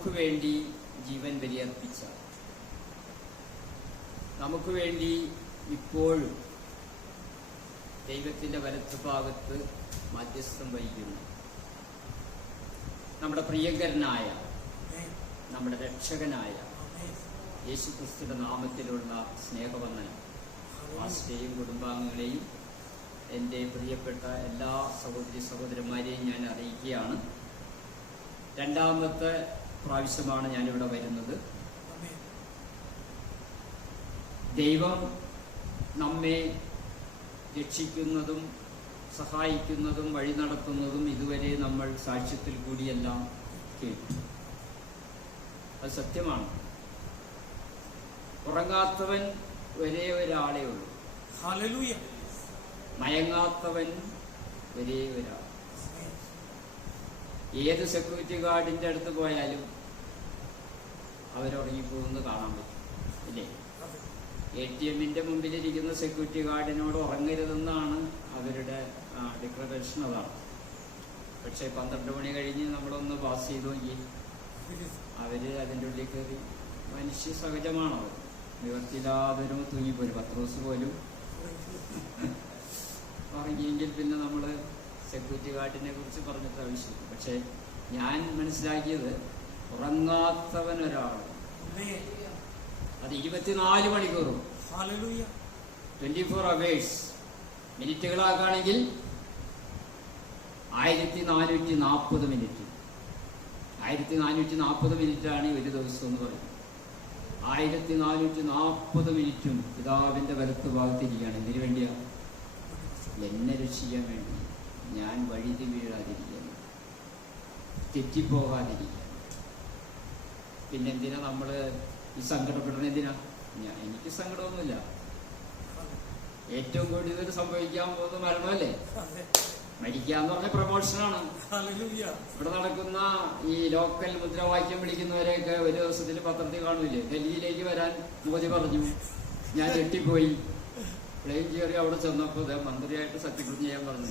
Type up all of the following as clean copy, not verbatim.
നമുക്ക് വേണ്ടി ജീവൻ ബലിയർപ്പിച്ച, നമുക്ക് വേണ്ടി ഇപ്പോഴും ദൈവത്തിൻ്റെ വലത്തുഭാഗത്ത് മധ്യസ്ഥം വഹിക്കുന്നു നമ്മുടെ പ്രിയങ്കരനായ, നമ്മുടെ രക്ഷകനായ യേശുക്രിസ്തുവിന്റെ നാമത്തിലുള്ള സ്നേഹവന്ദനം ആസ്റ്റേയും കുടുംബാംഗങ്ങളെയും എൻ്റെ പ്രിയപ്പെട്ട എല്ലാ സഹോദരി സഹോദരന്മാരെയും ഞാൻ അറിയിക്കുകയാണ്. രണ്ടാമത്തെ പ്രാവശ്യമാണ് ഞാനിവിടെ വരുന്നത്. ദൈവം നമ്മെ രക്ഷിക്കുന്നതും സഹായിക്കുന്നതും വഴി നടത്തുന്നതും ഇതുവരെ നമ്മൾ സാക്ഷ്യത്തിൽ കൂടിയെല്ലാം കേട്ടു. അത് സത്യമാണ്. ഉറങ്ങാത്തവൻ ഒരേ ഒരാളേ ഉള്ളൂ. ഹല്ലേലൂയ. മയങ്ങാത്തവൻ ഒരേ ഒരാൾ. ഏത് സെക്യൂരിറ്റി ഗാർഡിന്റെ അടുത്ത് പോയാലും അവരുറങ്ങിപ്പോകുന്നത് കാണാൻ പറ്റും, ഇല്ലേ? ATMന്റെ മുമ്പിലിരിക്കുന്ന സെക്യൂരിറ്റി ഗാർഡിനോട് ഉറങ്ങരുതെന്നാണ് അവരുടെ ഡിക്ലറേഷൻ. അതാണ്. പക്ഷെ 12 മണി കഴിഞ്ഞ് നമ്മളൊന്ന് പാസ് ചെയ്ത് നോക്കി, അവര് അതിൻ്റെ ഉള്ളിൽ കയറി. മനുഷ്യ സഹജമാണത്. നിവർത്തിയില്ലാതൊരു തൂങ്ങിപ്പോരും. പത്രോസ് പോലും ഉറങ്ങിയെങ്കിൽ പിന്നെ നമ്മൾ സെക്യൂരിറ്റി ഗാർഡിനെ കുറിച്ച് പറഞ്ഞിട്ട് ആവശ്യമില്ല. പക്ഷെ ഞാൻ മനസ്സിലാക്കിയത് ഉറങ്ങാത്തവൻ ഒരാൾ, അത് 24 മണിക്കൂറും 24 അവേഴ്സ്. മിനിറ്റുകളാക്കുകയാണെങ്കിൽ 1440 മിനിറ്റ്. 1440 മിനിറ്റാണ് ഒരു ദിവസം എന്ന് പറയുന്നത്. 1440 മിനിറ്റും പിതാവിന്റെ വലത്ത് ഭാഗത്തിരിക്കുകയാണ്. എന്തിനു വേണ്ടിയാ? എന്നെ രക്ഷിക്കാൻ വേണ്ടി. ഞാൻ വഴുതി വീഴാതിരിക്കാൻ, തെറ്റിപ്പോകാതിരിക്കാൻ. പിന്നെന്തിനാ നമ്മള് ഈ സങ്കടപ്പെടുന്നത്? എന്തിനാ? എനിക്ക് സങ്കടമൊന്നുമില്ല. ഏറ്റവും കൂടുതൽ സംഭവിക്കാൻ പോകുന്ന മരണമല്ലേ? മരിക്കാന്ന് പറഞ്ഞ പ്രമോഷനാണ്. ഇവിടെ നടക്കുന്ന ഈ ലോക്കൽ മുദ്രാവാക്യം വിളിക്കുന്നവരെയൊക്കെ ഒരു ദിവസത്തിൽ പത്രത്തിൽ കാണൂലേ? ഡൽഹിയിലേക്ക് വരാൻ മോദി പറഞ്ഞു. ഞാൻ ഞെട്ടിപ്പോയി. പ്ലെയിൻ കയറി അവിടെ ചെന്നപ്പോ മന്ത്രിയായിട്ട് സത്യപ്രതിജ്ഞ ചെയ്യാൻ പറഞ്ഞു.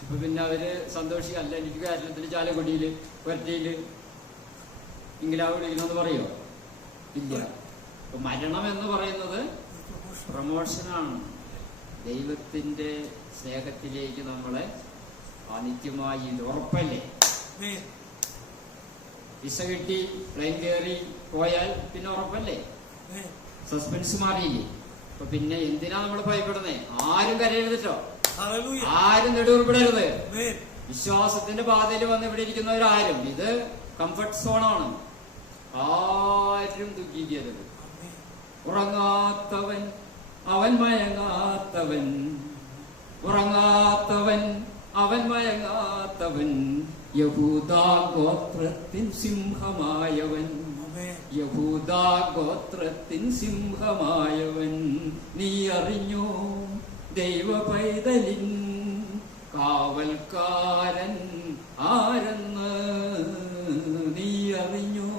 അപ്പൊ പിന്നെ അവര് സന്തോഷിക്കല്ല. എനിക്ക് കേരളത്തിൽ ചാലക്കുടിയില് കൊരട്ടിയില് ഇംഗ്ലാവ് വിളിക്കണമെന്ന് പറയോ? ഇല്ല. അപ്പൊ മരണം എന്ന് പറയുന്നത് പ്രമോഷനാണ്. ദൈവത്തിന്റെ സ്നേഹത്തിലേക്ക് നമ്മളെ നിത്യമായി ഉറപ്പല്ലേ? വിസ കിട്ടി പ്ലെയിൻ കയറി പോയാൽ പിന്നെ ഉറപ്പല്ലേ? സസ്പെൻസ് മാറിയില്ലേ? അപ്പൊ പിന്നെ എന്തിനാ നമ്മൾ ഭയപ്പെടുന്നേ? ആരും കരയരുതട്ടോ, ആരും നെടുവേർപ്പെടരുത്. വിശ്വാസത്തിന്റെ പാതയിൽ വന്ന് ഇവിടെ ഇരിക്കുന്നവരാരും, ഇത് കംഫർട്ട് സോണാണ്. ആരും ദുഃഖിക്കരുത്. ഉറങ്ങാത്തവൻ അവൻ മയങ്ങാത്തവൻ, ഉറങ്ങാത്തവൻ അവൻ മയങ്ങാത്തവൻ, യഹൂദാ ഗോത്രത്തിൻ സിംഹമായവൻ, യഹൂദാ ഗോത്രത്തിൻ സിംഹമായവൻ. നീ അറിഞ്ഞോ ദൈവ പൈതലിൻ കാവൽക്കാരൻ ആരെന്ന്? നീ അറിഞ്ഞോ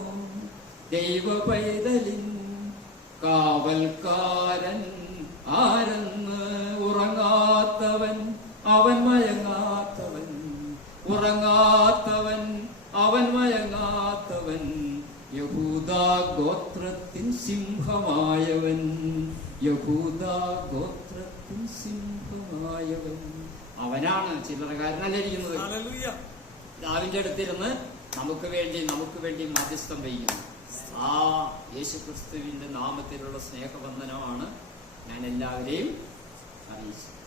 ദൈവ പൈതലിൻ കാവൽക്കാരൻ ആരെന്ന്? ഉറങ്ങാത്തവൻ അവൻ മയങ്ങാത്തവൻ, ഉറങ്ങാത്തവൻ അവൻ മയങ്ങാത്തവൻ, യഹൂദാ ഗോത്രത്തിൻ സിംഹമായവൻ, യഹൂദാ ഗോത്രത്തിൻ സിംഹമായവൻ. അവനാണ്, ചില്ലറക്കാരനല്ല ഇരിക്കുന്നത്. പിതാവിന്റെ അടുത്തിരുന്ന് നമുക്ക് വേണ്ടി മധ്യസ്ഥം വഹിക്കുന്നു. ആ യേശുക്രിസ്തുവിന്റെ നാമത്തിലുള്ള സ്നേഹബന്ധനമാണ് ഞാൻ എല്ലാവരെയും അറിയിച്ചത്.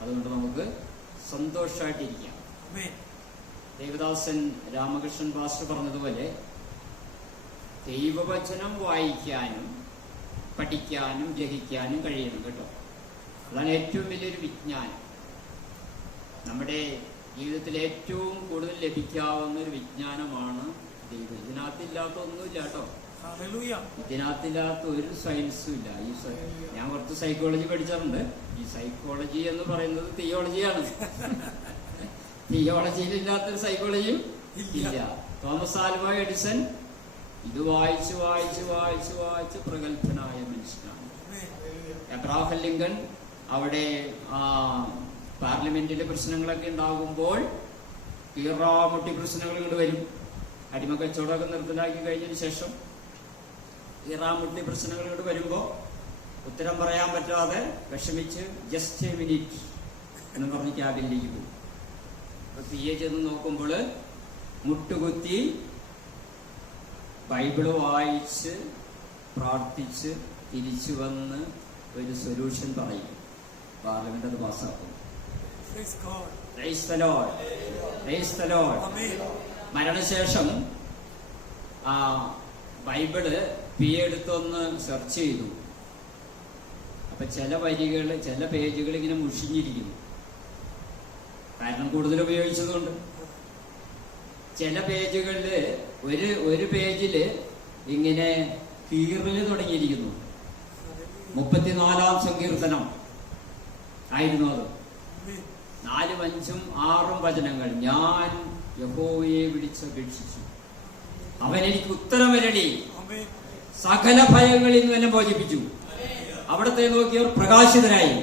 അതുകൊണ്ട് നമുക്ക് സന്തോഷമായിട്ടിരിക്കാം. ദേവദാസൻ രാമകൃഷ്ണൻ പാസ്റ്റർ പറഞ്ഞതുപോലെ ദൈവവചനം വായിക്കാനും പഠിക്കാനും ഗ്രഹിക്കാനും കഴിയണം കേട്ടോ. അതാണ് ഏറ്റവും വലിയൊരു വിജ്ഞാനം. നമ്മുടെ ജീവിതത്തിൽ ഏറ്റവും കൂടുതൽ ലഭിക്കാവുന്ന ഒരു വിജ്ഞാനമാണ് ദൈവം. ഇതിനകത്തില്ലാത്ത ഒന്നുമില്ല കേട്ടോ. ഇതിനകത്തില്ലാത്ത ഒരു സയൻസും ഇല്ല. ഞാൻ കുറച്ച് സൈക്കോളജി പഠിച്ചിട്ടുണ്ട്. ഈ സൈക്കോളജി എന്ന് പറയുന്നത് തിയോളജിയാണ്. തിയോളജിയിലില്ലാത്തൊരു സൈക്കോളജിയും ഇല്ല. തോമസ് ആൽവ എഡിസൺ ഇത് വായിച്ച് വായിച്ച് വായിച്ച് വായിച്ച് പ്രഗത്ഭനായ മനുഷ്യനാണ്. എബ്രഹാം ലിങ്കൺ അവിടെ പാർലമെന്റിലെ പ്രശ്നങ്ങളൊക്കെ ഉണ്ടാകുമ്പോൾ കീറാമുട്ടി പ്രശ്നങ്ങൾ ഇങ്ങോട്ട് വരും. അടിമക്കച്ചവടമൊക്കെ നിർത്തലാക്കി കഴിഞ്ഞതിന് ശേഷം കീറാമുട്ടി പ്രശ്നങ്ങൾ ഇങ്ങോട്ട് വരുമ്പോൾ ഉത്തരം പറയാൻ പറ്റാതെ വിഷമിച്ച് ജസ്റ്റ് എ മിനിറ്റ് എന്ന് പറഞ്ഞ് ക്യാബിനിലേക്ക് പോകും. അപ്പൊ PA ചെന്ന് നോക്കുമ്പോൾ മുട്ടുകുത്തി ബൈബിള് വായിച്ച് പ്രാർത്ഥിച്ച് തിരിച്ചു വന്ന് ഒരു സൊല്യൂഷൻ പറയും. പാർലമെന്റ് അത് പാസ്സാക്കും. മരണശേഷം ആ ബൈബിള് PA എടുത്തൊന്ന് സെർച്ച് ചെയ്തു. അപ്പൊ ചില വരികൾ, ചില പേജുകൾ ഇങ്ങനെ മുഷിഞ്ഞിരിക്കുന്നു. കാരണം കൂടുതൽ ഉപയോഗിച്ചതുകൊണ്ട്. ചില പേജുകളില് ഒരു പേജില് ഇങ്ങനെ കീറല് തുടങ്ങിയിരിക്കുന്നു. 34-ാം സങ്കീർത്തനം ആയിരുന്നു അത്. 4, 5, 6 വചനങ്ങൾ. ഞാൻ യഹോവയെ വിളിച്ചപേക്ഷിച്ചു, അവൻ എനിക്ക് ഉത്തരമരളി, സകല ഭയങ്ങളിൽ നിന്ന് എന്നെ മോചിപ്പിച്ചു. അവിടത്തെ നോക്കിയവർ പ്രകാശിതരായി.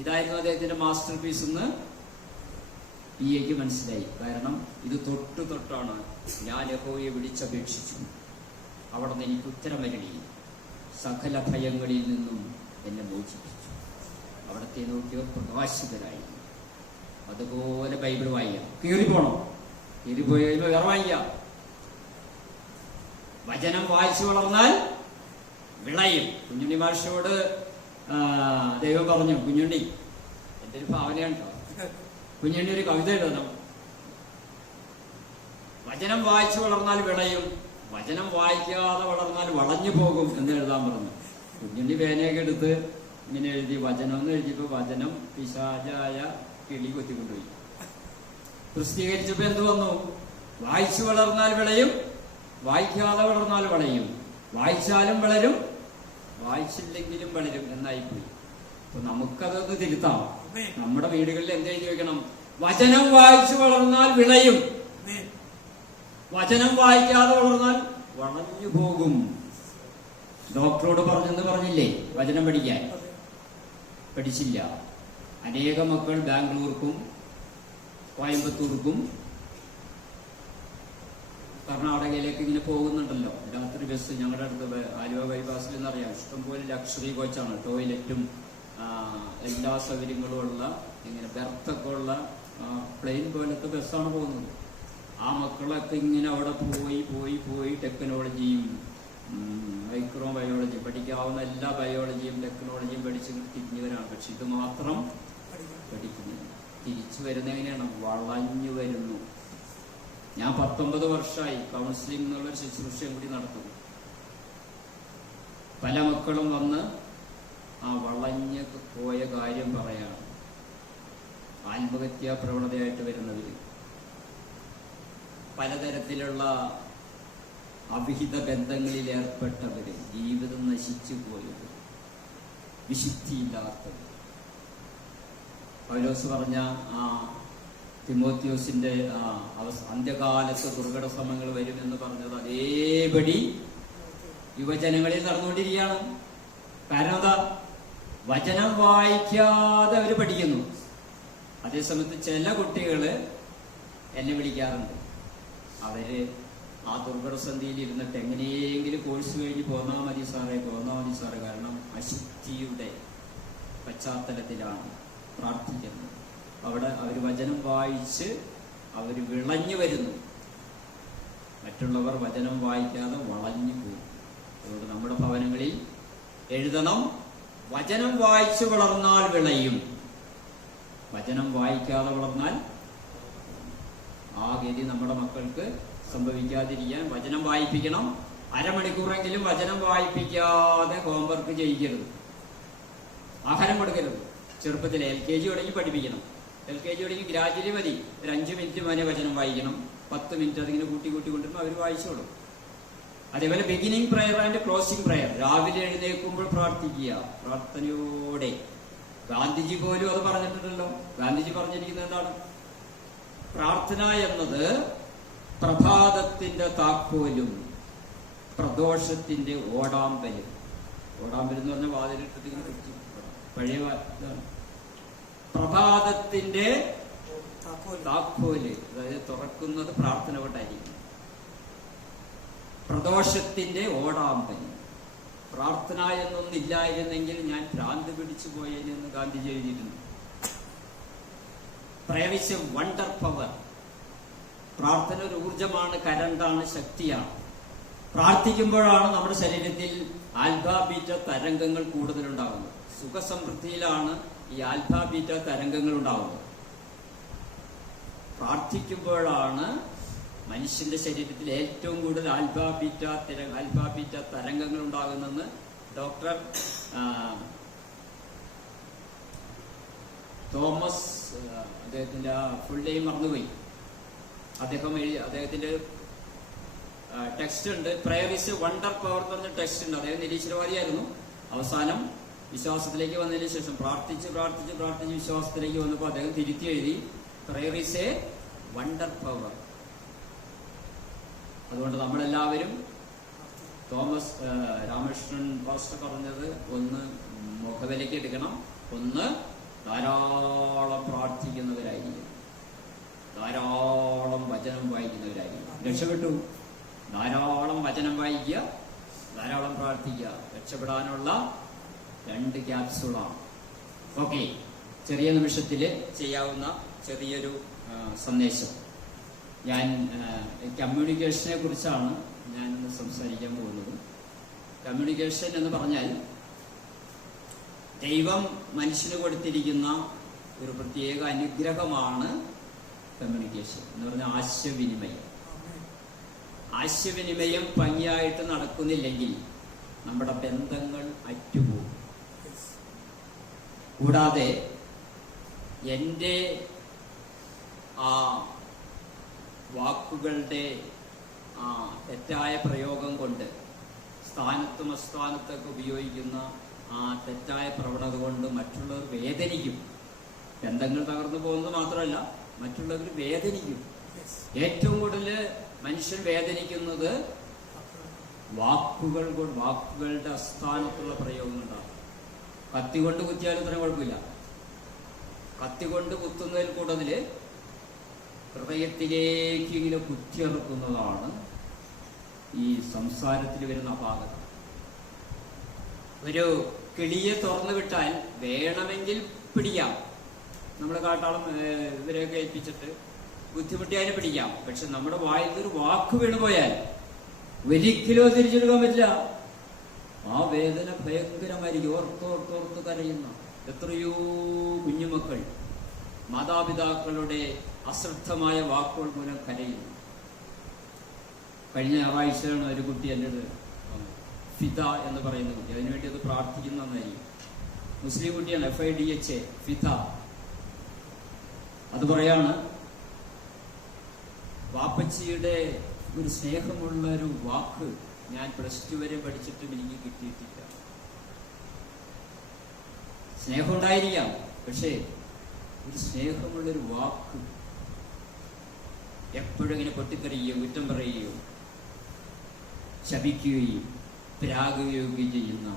ഇതായിരുന്നു അദ്ദേഹത്തിന്റെ മാസ്റ്റർ പീസ് എന്ന് PAക്ക് മനസ്സിലായി. കാരണം ഇത് തൊട്ടാണ് ഞാൻ യഹോവയെ വിളിച്ചപേക്ഷിച്ചു, അവിടെ നിന്ന് എനിക്ക് ഉത്തരമരളി, സകല ഭയങ്ങളിൽ നിന്നും എന്നെ മോചിപ്പിച്ചു. അവിടത്തെ നോക്കിയവർ പ്രകാശിതരായി. അതുപോലെ ബൈബിൾ വായിക്കാം. കീറിപ്പോണം, കീറിപ്പോയി കഴിയുമ്പോൾ വേറെ വായിക്കാം. വചനം വായിച്ചു വളർന്നാൽ വിളയും. കുഞ്ഞുണ്ണി മാഷോട് ദൈവം പറഞ്ഞു, കുഞ്ഞുണ്ണി, എൻ്റെ ഒരു ഭാവനയാണ് കേട്ടോ, കുഞ്ഞുണ്ണി ഒരു കവിത എഴുതണം. വചനം വായിച്ചു വളർന്നാൽ വിളയും, വചനം വായിക്കാതെ വളർന്നാൽ വളഞ്ഞു പോകും എന്ന് എഴുതാൻ പറഞ്ഞു. കുഞ്ഞുണ്ണി പേനയൊക്കെ എടുത്ത് ഇങ്ങനെ എഴുതി. വചനം എന്ന് എഴുതിയപ്പോ വചനം പിശാചായ കിളി കൊത്തിക്കൊണ്ടുപോയി. പ്രസിദ്ധീകരിച്ചപ്പോ എന്ത് വന്നു? വായിച്ചു വളർന്നാൽ വിളയും, വായിക്കാതെ വളർന്നാൽ വളയും, വായിച്ചാലും വളരും, വായിച്ചില്ലെങ്കിലും വളരും എന്നായിപ്പോയി. അപ്പൊ നമുക്കതൊന്ന് തിരുത്താം. നമ്മുടെ വീടുകളിൽ എന്തെഴുതി വെക്കണം? വചനം വായിച്ചു വളർന്നാൽ വിളയും, വചനം വായിക്കാതെ വളർന്നാൽ വളഞ്ഞു പോകും. ഡോക്ടറോട് പറഞ്ഞെന്ന് പറഞ്ഞില്ലേ വചനം പഠിക്കാൻ? പഠിച്ചില്ല. അനേക മക്കൾ ബാംഗ്ലൂർക്കും കോയമ്പത്തൂർക്കും കർണാടകയിലേക്ക് ഇങ്ങനെ പോകുന്നുണ്ടല്ലോ. രാത്രി ബസ് ഞങ്ങളുടെ അടുത്ത് ആലുവ ബൈപ്പാസിൽ എന്നറിയാം, ഇഷ്ടംപോലെ ലക്ഷറി കോച്ചാണ്. ടോയ്ലറ്റും എല്ലാ സൗകര്യങ്ങളും ഉള്ള, ഇങ്ങനെ ബെർത്തൊക്കെ ഉള്ള പ്ലെയിൻ പോലത്തെ ബസ്സാണ് പോകുന്നത്. ആ മക്കളൊക്കെ ഇങ്ങനെ അവിടെ പോയി ടെക്നോളജിയും മൈക്രോബയോളജി പഠിക്കാവുന്ന എല്ലാ ബയോളജിയും ടെക്നോളജിയും പഠിച്ച് തിരിഞ്ഞവരാണ്. പക്ഷെ ഇത് മാത്രം പഠിക്കുന്നില്ല. തിരിച്ചു വരുന്ന എങ്ങനെയാണ്? വളഞ്ഞു വരുന്നു. ഞാൻ 19 വർഷമായി കൗൺസിലിംഗ് എന്നുള്ളൊരു ശുശ്രൂഷയും കൂടി നടത്തുന്നു. പല മക്കളും വന്ന് ആ വളഞ്ഞ് പോയ കാര്യം പറയാണ്. ആത്മഹത്യാ പ്രവണതയായിട്ട് വരുന്നവര്, പലതരത്തിലുള്ള അവിഹിത ബന്ധങ്ങളിൽ ഏർപ്പെട്ടവര്, ജീവിതം നശിച്ചു പോയത്, വിശുദ്ധിയില്ലാത്തവർ. പൗലോസ് പറഞ്ഞ ആ തിമോത്തിയോസിന്റെ അന്ത്യകാലത്ത് ദുർഘട ശ്രമങ്ങൾ വരുമെന്ന് പറഞ്ഞത് അതേപടി യുവജനങ്ങളിൽ നടന്നുകൊണ്ടിരിക്കുകയാണ്. കാരണം എന്താ? വചനം വായിക്കാതെ അവർ പഠിക്കുന്നു. അതേസമയത്ത് ചില കുട്ടികള് എന്നെ വിളിക്കാറുണ്ട്. അവര് ആ ദുർഘടസന്ധിയിൽ ഇരുന്നിട്ട് എങ്ങനെയെങ്കിലും കോഴ്സ് കഴിഞ്ഞ് പോന്നാ മതി സാറേ. കാരണം അശുദ്ധിയുടെ പശ്ചാത്തലത്തിലാണ് പ്രാർത്ഥിക്കുന്നത്. അവിടെ അവർ വചനം വായിച്ച് അവർ വിളഞ്ഞു വരുന്നു. മറ്റുള്ളവർ വചനം വായിക്കാതെ വളഞ്ഞു പോകും. അതുകൊണ്ട് നമ്മുടെ ഭവനങ്ങളിൽ എഴുതണം, വചനം വായിച്ചു വളർന്നാൽ വിളയും, വചനം വായിക്കാതെ വളർന്നാൽ. ആ ഗതി നമ്മുടെ മക്കൾക്ക് സംഭവിക്കാതിരിക്കാൻ വചനം വായിപ്പിക്കണം. അരമണിക്കൂറെങ്കിലും വചനം വായിപ്പിക്കാതെ ഹോംവർക്ക് ചെയ്യിക്കരുത്. ആഹാരം കൊടുക്കരുത്. ചെറുപ്പത്തിൽ LKG തുടങ്ങി പഠിപ്പിക്കണം. LKG തുടങ്ങി ഗ്രാജുവലി മതി. ഒരു 5 മിനിറ്റ് വരെ വചനം വായിക്കണം. 10 മിനിറ്റ് അതിങ്ങനെ കൂട്ടി കൊണ്ടുവരുമ്പോൾ അവർ വായിച്ചോളും. അതേപോലെ beginning prayer and closing prayer. രാവിലെ എഴുന്നേൽക്കുമ്പോൾ പ്രാർത്ഥിക്കുക പ്രാർത്ഥനയോടെ. ഗാന്ധിജി പോലും അത് പറഞ്ഞിട്ടുണ്ടല്ലോ. ഗാന്ധിജി പറഞ്ഞിരിക്കുന്നത് എന്താണ്? പ്രാർത്ഥന എന്നത് പ്രഭാതത്തിന്റെ താക്കോലും പ്രദോഷത്തിന്റെ ഓടാമ്പലും. ഓടാമ്പലും എന്ന് പറഞ്ഞാൽ വാതിലിട്ടിട്ട് ഇങ്ങനെ പഴയ പ്രഭാതത്തിന്റെ താക്കോല്, അതായത് തുറക്കുന്നത് പ്രാർത്ഥന കൊണ്ടായിരിക്കും. പ്രദോഷത്തിന്റെ ഓടാമ്പനി, പ്രാർത്ഥന എന്നൊന്നില്ലായിരുന്നെങ്കിൽ ഞാൻ ഭ്രാന്ത് പിടിച്ചു പോയെന്ന് ഗാന്ധിജി എഴുതിയിരുന്നു. പ്രേരിച്ച് വണ്ടർ പവർ, പ്രാർത്ഥന ഒരു ഊർജമാണ്, കരണ്ടാണ്, ശക്തിയാണ്. പ്രാർത്ഥിക്കുമ്പോഴാണ് നമ്മുടെ ശരീരത്തിൽ ആൽഫ ബീറ്റ തരംഗങ്ങൾ കൂടുതലുണ്ടാകുന്നത്. സുഖസമൃദ്ധിയിലാണ് ഈ ആൽഫ ബീറ്റ തരംഗങ്ങൾ ഉണ്ടാകുന്നത്. പ്രാർത്ഥിക്കുമ്പോഴാണ് മനുഷ്യന്റെ ശരീരത്തിൽ ഏറ്റവും കൂടുതൽ ആൽഫ ബീറ്റ തരംഗങ്ങൾ ഉണ്ടാകുന്നെന്ന് ഡോക്ടർ തോമസ്, അദ്ദേഹത്തിന്റെ ഫുൾ നെയിം മറന്നുപോയി, അദ്ദേഹത്തിന്റെ ടെക്സ്റ്റ് ഉണ്ട്, പ്രയർ ഈസ് വണ്ടർ പവർ എന്ന് പറഞ്ഞ ടെക്സ്റ്റ് ഉണ്ട്. അദ്ദേഹം നിരീശ്വരവാദിയായിരുന്നു. അവസാനം വിശ്വാസത്തിലേക്ക് വന്നതിന് ശേഷം പ്രാർത്ഥിച്ച് വിശ്വാസത്തിലേക്ക് വന്നപ്പോൾ അദ്ദേഹം തിരുത്തി എഴുതി, prayer is a wonder power. അതുകൊണ്ട് നമ്മളെല്ലാവരും തോമസ് രാമകൃഷ്ണൻ പാസ്റ്റർ പറഞ്ഞത് ഒന്ന് മുഖവിലേക്ക് എടുക്കണം, ഒന്ന് ധാരാളം പ്രാർത്ഥിക്കുന്നവരായിരിക്കും, ധാരാളം വചനം വായിക്കുന്നവരായിരിക്കും. രക്ഷപ്പെട്ടു. ധാരാളം വചനം വായിക്കുക, ധാരാളം പ്രാർത്ഥിക്കുക, രക്ഷപ്പെടാനുള്ള 2 ക്യാപ്സൂളാണ്. ഓക്കെ, ചെറിയ നിമിഷത്തിൽ ചെയ്യാവുന്ന ചെറിയൊരു സന്ദേശം. ഞാൻ കമ്മ്യൂണിക്കേഷനെ കുറിച്ചാണ് ഞാനിന്ന് സംസാരിക്കാൻ പോകുന്നത്. കമ്മ്യൂണിക്കേഷൻ എന്ന് പറഞ്ഞാൽ ദൈവം മനുഷ്യന് കൊടുത്തിരിക്കുന്ന ഒരു പ്രത്യേക അനുഗ്രഹമാണ് കമ്മ്യൂണിക്കേഷൻ എന്ന് പറഞ്ഞാൽ ആശയവിനിമയം. ആശയവിനിമയം ഭംഗിയായിട്ട് നടക്കുന്നില്ലെങ്കിൽ നമ്മുടെ ബന്ധങ്ങൾ അറ്റുപോകും. കൂടാതെ എൻ്റെ ആ വാക്കുകളുടെ ആ തെറ്റായ പ്രയോഗം കൊണ്ട്, സ്ഥാനത്തും അസ്ഥാനത്തൊക്കെ ഉപയോഗിക്കുന്ന ആ തെറ്റായ പ്രവണത കൊണ്ട് മറ്റുള്ളവർ വേദനിക്കും. ബന്ധങ്ങൾ തകർന്നു പോകുന്നത് മാത്രമല്ല, മറ്റുള്ളവർ വേദനിക്കും. ഏറ്റവും കൂടുതൽ മനുഷ്യൻ വേദനിക്കുന്നത് വാക്കുകളുടെ അസ്ഥാനത്തുള്ള പ്രയോഗം കൊണ്ടാണ്. കത്തി കൊണ്ട് കുത്തിയാലും ഇത്രയും കുഴപ്പമില്ല. കത്തി കൊണ്ട് കുത്തുന്നതിൽ കൂടുതൽ ഹൃദയത്തിലേക്ക് ഇങ്ങനെ കുത്തിയിറക്കുന്നതാണ് ഈ സംസാരത്തിൽ വരുന്ന അപാകത. ഒരു കിളിയെ തുറന്നു വിട്ടാൽ വേണമെങ്കിൽ പിടിക്കാം, നമ്മൾ കാട്ടാളം ഇവരെയൊക്കെ ഏൽപ്പിച്ചിട്ട് ബുദ്ധിമുട്ടിയാലും പിടിക്കാം. പക്ഷെ നമ്മുടെ വായിൽ ഒരു വാക്ക് വീണുപോയാൽ ഒരിക്കലും തിരിച്ചെടുക്കാൻ പറ്റില്ല. ആ വേദന ഭയങ്കരമായിരിക്കും. ഓർത്തോർത്തോർത്ത് കരയുന്ന എത്രയോ കുഞ്ഞുമക്കൾ മാതാപിതാക്കളുടെ അശ്രദ്ധമായ വാക്കുകൾ മൂലം കരയുന്നു. കഴിഞ്ഞ ഞായറാഴ്ചയാണ് ഒരു കുട്ടി എൻ്റെ ഫിദ എന്ന് പറയുന്ന കുട്ടി, അതിനുവേണ്ടി അത് പ്രാർത്ഥിക്കുന്നതായിരിക്കും. മുസ്ലിം കുട്ടിയാണ്, FIDHA, ഫിദ. അത് പറയാണ്, വാപ്പച്ചിയുടെ ഒരു സ്നേഹമുള്ള ഒരു വാക്ക് ഞാൻ +2 വരെ പഠിച്ചിട്ടും എനിക്ക് കിട്ടിയിട്ടില്ല. സ്നേഹം ഉണ്ടായിരിക്കാം, പക്ഷേ ഒരു സ്നേഹമുള്ളൊരു വാക്ക് എപ്പോഴും ഇങ്ങനെ പൊട്ടിത്തെറിയുകയോ കുറ്റം പറയുകയോ ശപിക്കുകയും പ്രാകുകയൊക്കെ ചെയ്യുന്ന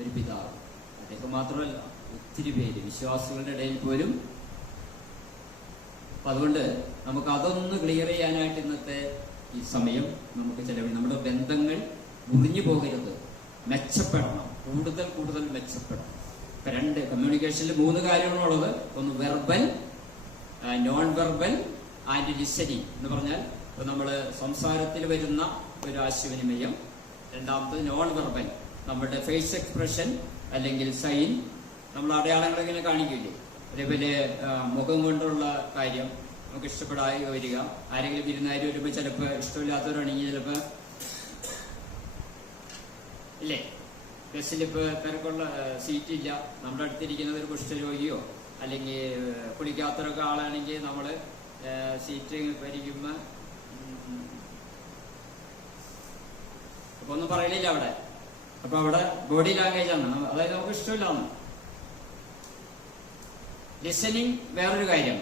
ഒരു പിതാവ്. അദ്ദേഹം മാത്രമല്ല, ഒത്തിരി പേര് വിശ്വാസികളുടെ ഇടയിൽ പോലും. അതുകൊണ്ട് നമുക്ക് അതൊന്ന് ക്ലിയർ ചെയ്യാനായിട്ട് ഇന്നത്തെ ഈ സമയം നമുക്ക് ചെലവിടും. നമ്മുടെ ബന്ധങ്ങൾ മുറിഞ്ഞു പോകരുത്, മെച്ചപ്പെടണം, കൂടുതൽ മെച്ചപ്പെടണം. ഇപ്പം കമ്മ്യൂണിക്കേഷനിൽ 3 കാര്യങ്ങളാണുള്ളത്. ഒന്ന് verbal, non verbal and listening എന്ന് പറഞ്ഞാൽ ഇപ്പം നമ്മൾ സംസാരത്തിൽ വരുന്ന ഒരു ആശയവിനിമയം. രണ്ടാമത്തത് നോൺ വെർബൽ, നമ്മുടെ ഫേസ് എക്സ്പ്രഷൻ അല്ലെങ്കിൽ സൈൻ, നമ്മൾ അടയാളങ്ങൾ ഇങ്ങനെ കാണിക്കില്ലേ. അതേപോലെ മുഖം കൊണ്ടുള്ള കാര്യം നമുക്ക് ഇഷ്ടപ്പെടാതെ വരിക. ആരെങ്കിലും വിരുന്നാര് വരുമ്പോൾ ചിലപ്പോൾ ഇഷ്ടമില്ലാത്തവരാണെങ്കിൽ ചിലപ്പോൾ ഇല്ലേ, ബസ്സിലിപ്പോൾ തിരക്കുള്ള സീറ്റില്ല, നമ്മുടെ അടുത്തിരിക്കുന്നത് ഒരു കുഷ്ഠരോഗിയോ അല്ലെങ്കിൽ കുളിക്കാത്തവരൊക്കെ ആളാണെങ്കിൽ നമ്മൾ സീറ്റ് ഭരിക്കുമ്പോൾ അപ്പൊ ഒന്നും പറയണില്ല അവിടെ. അപ്പൊ അവിടെ ബോഡി ലാംഗ്വേജ് ആണ്, അതായത് നമുക്ക് ഇഷ്ടമില്ലാന്ന്. ലിസണിങ് വേറൊരു കാര്യം,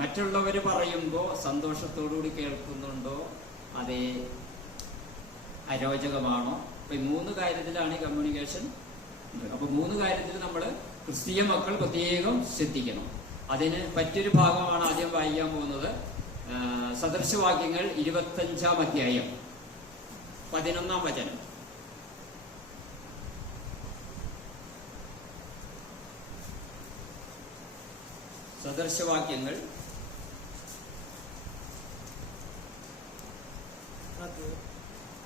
മറ്റുള്ളവർ പറയുമ്പോൾ സന്തോഷത്തോടുകൂടി കേൾക്കുന്നുണ്ടോ, അതേ അരോചകമാണോ. അപ്പൊ ഈ 3 കാര്യത്തിലാണ് ഈ കമ്മ്യൂണിക്കേഷൻ. അപ്പൊ 3 കാര്യത്തിൽ നമ്മൾ ക്രിസ്തീയ മക്കൾ പ്രത്യേകം ശ്രദ്ധിക്കണം. അതിന് പറ്റിയൊരു ഭാഗമാണ് ആദ്യം വായിക്കാൻ പോകുന്നത്. സദൃശവാക്യങ്ങൾ 25-ാം അധ്യായം 11-ാം വചനം. സദൃശവാക്യങ്ങൾ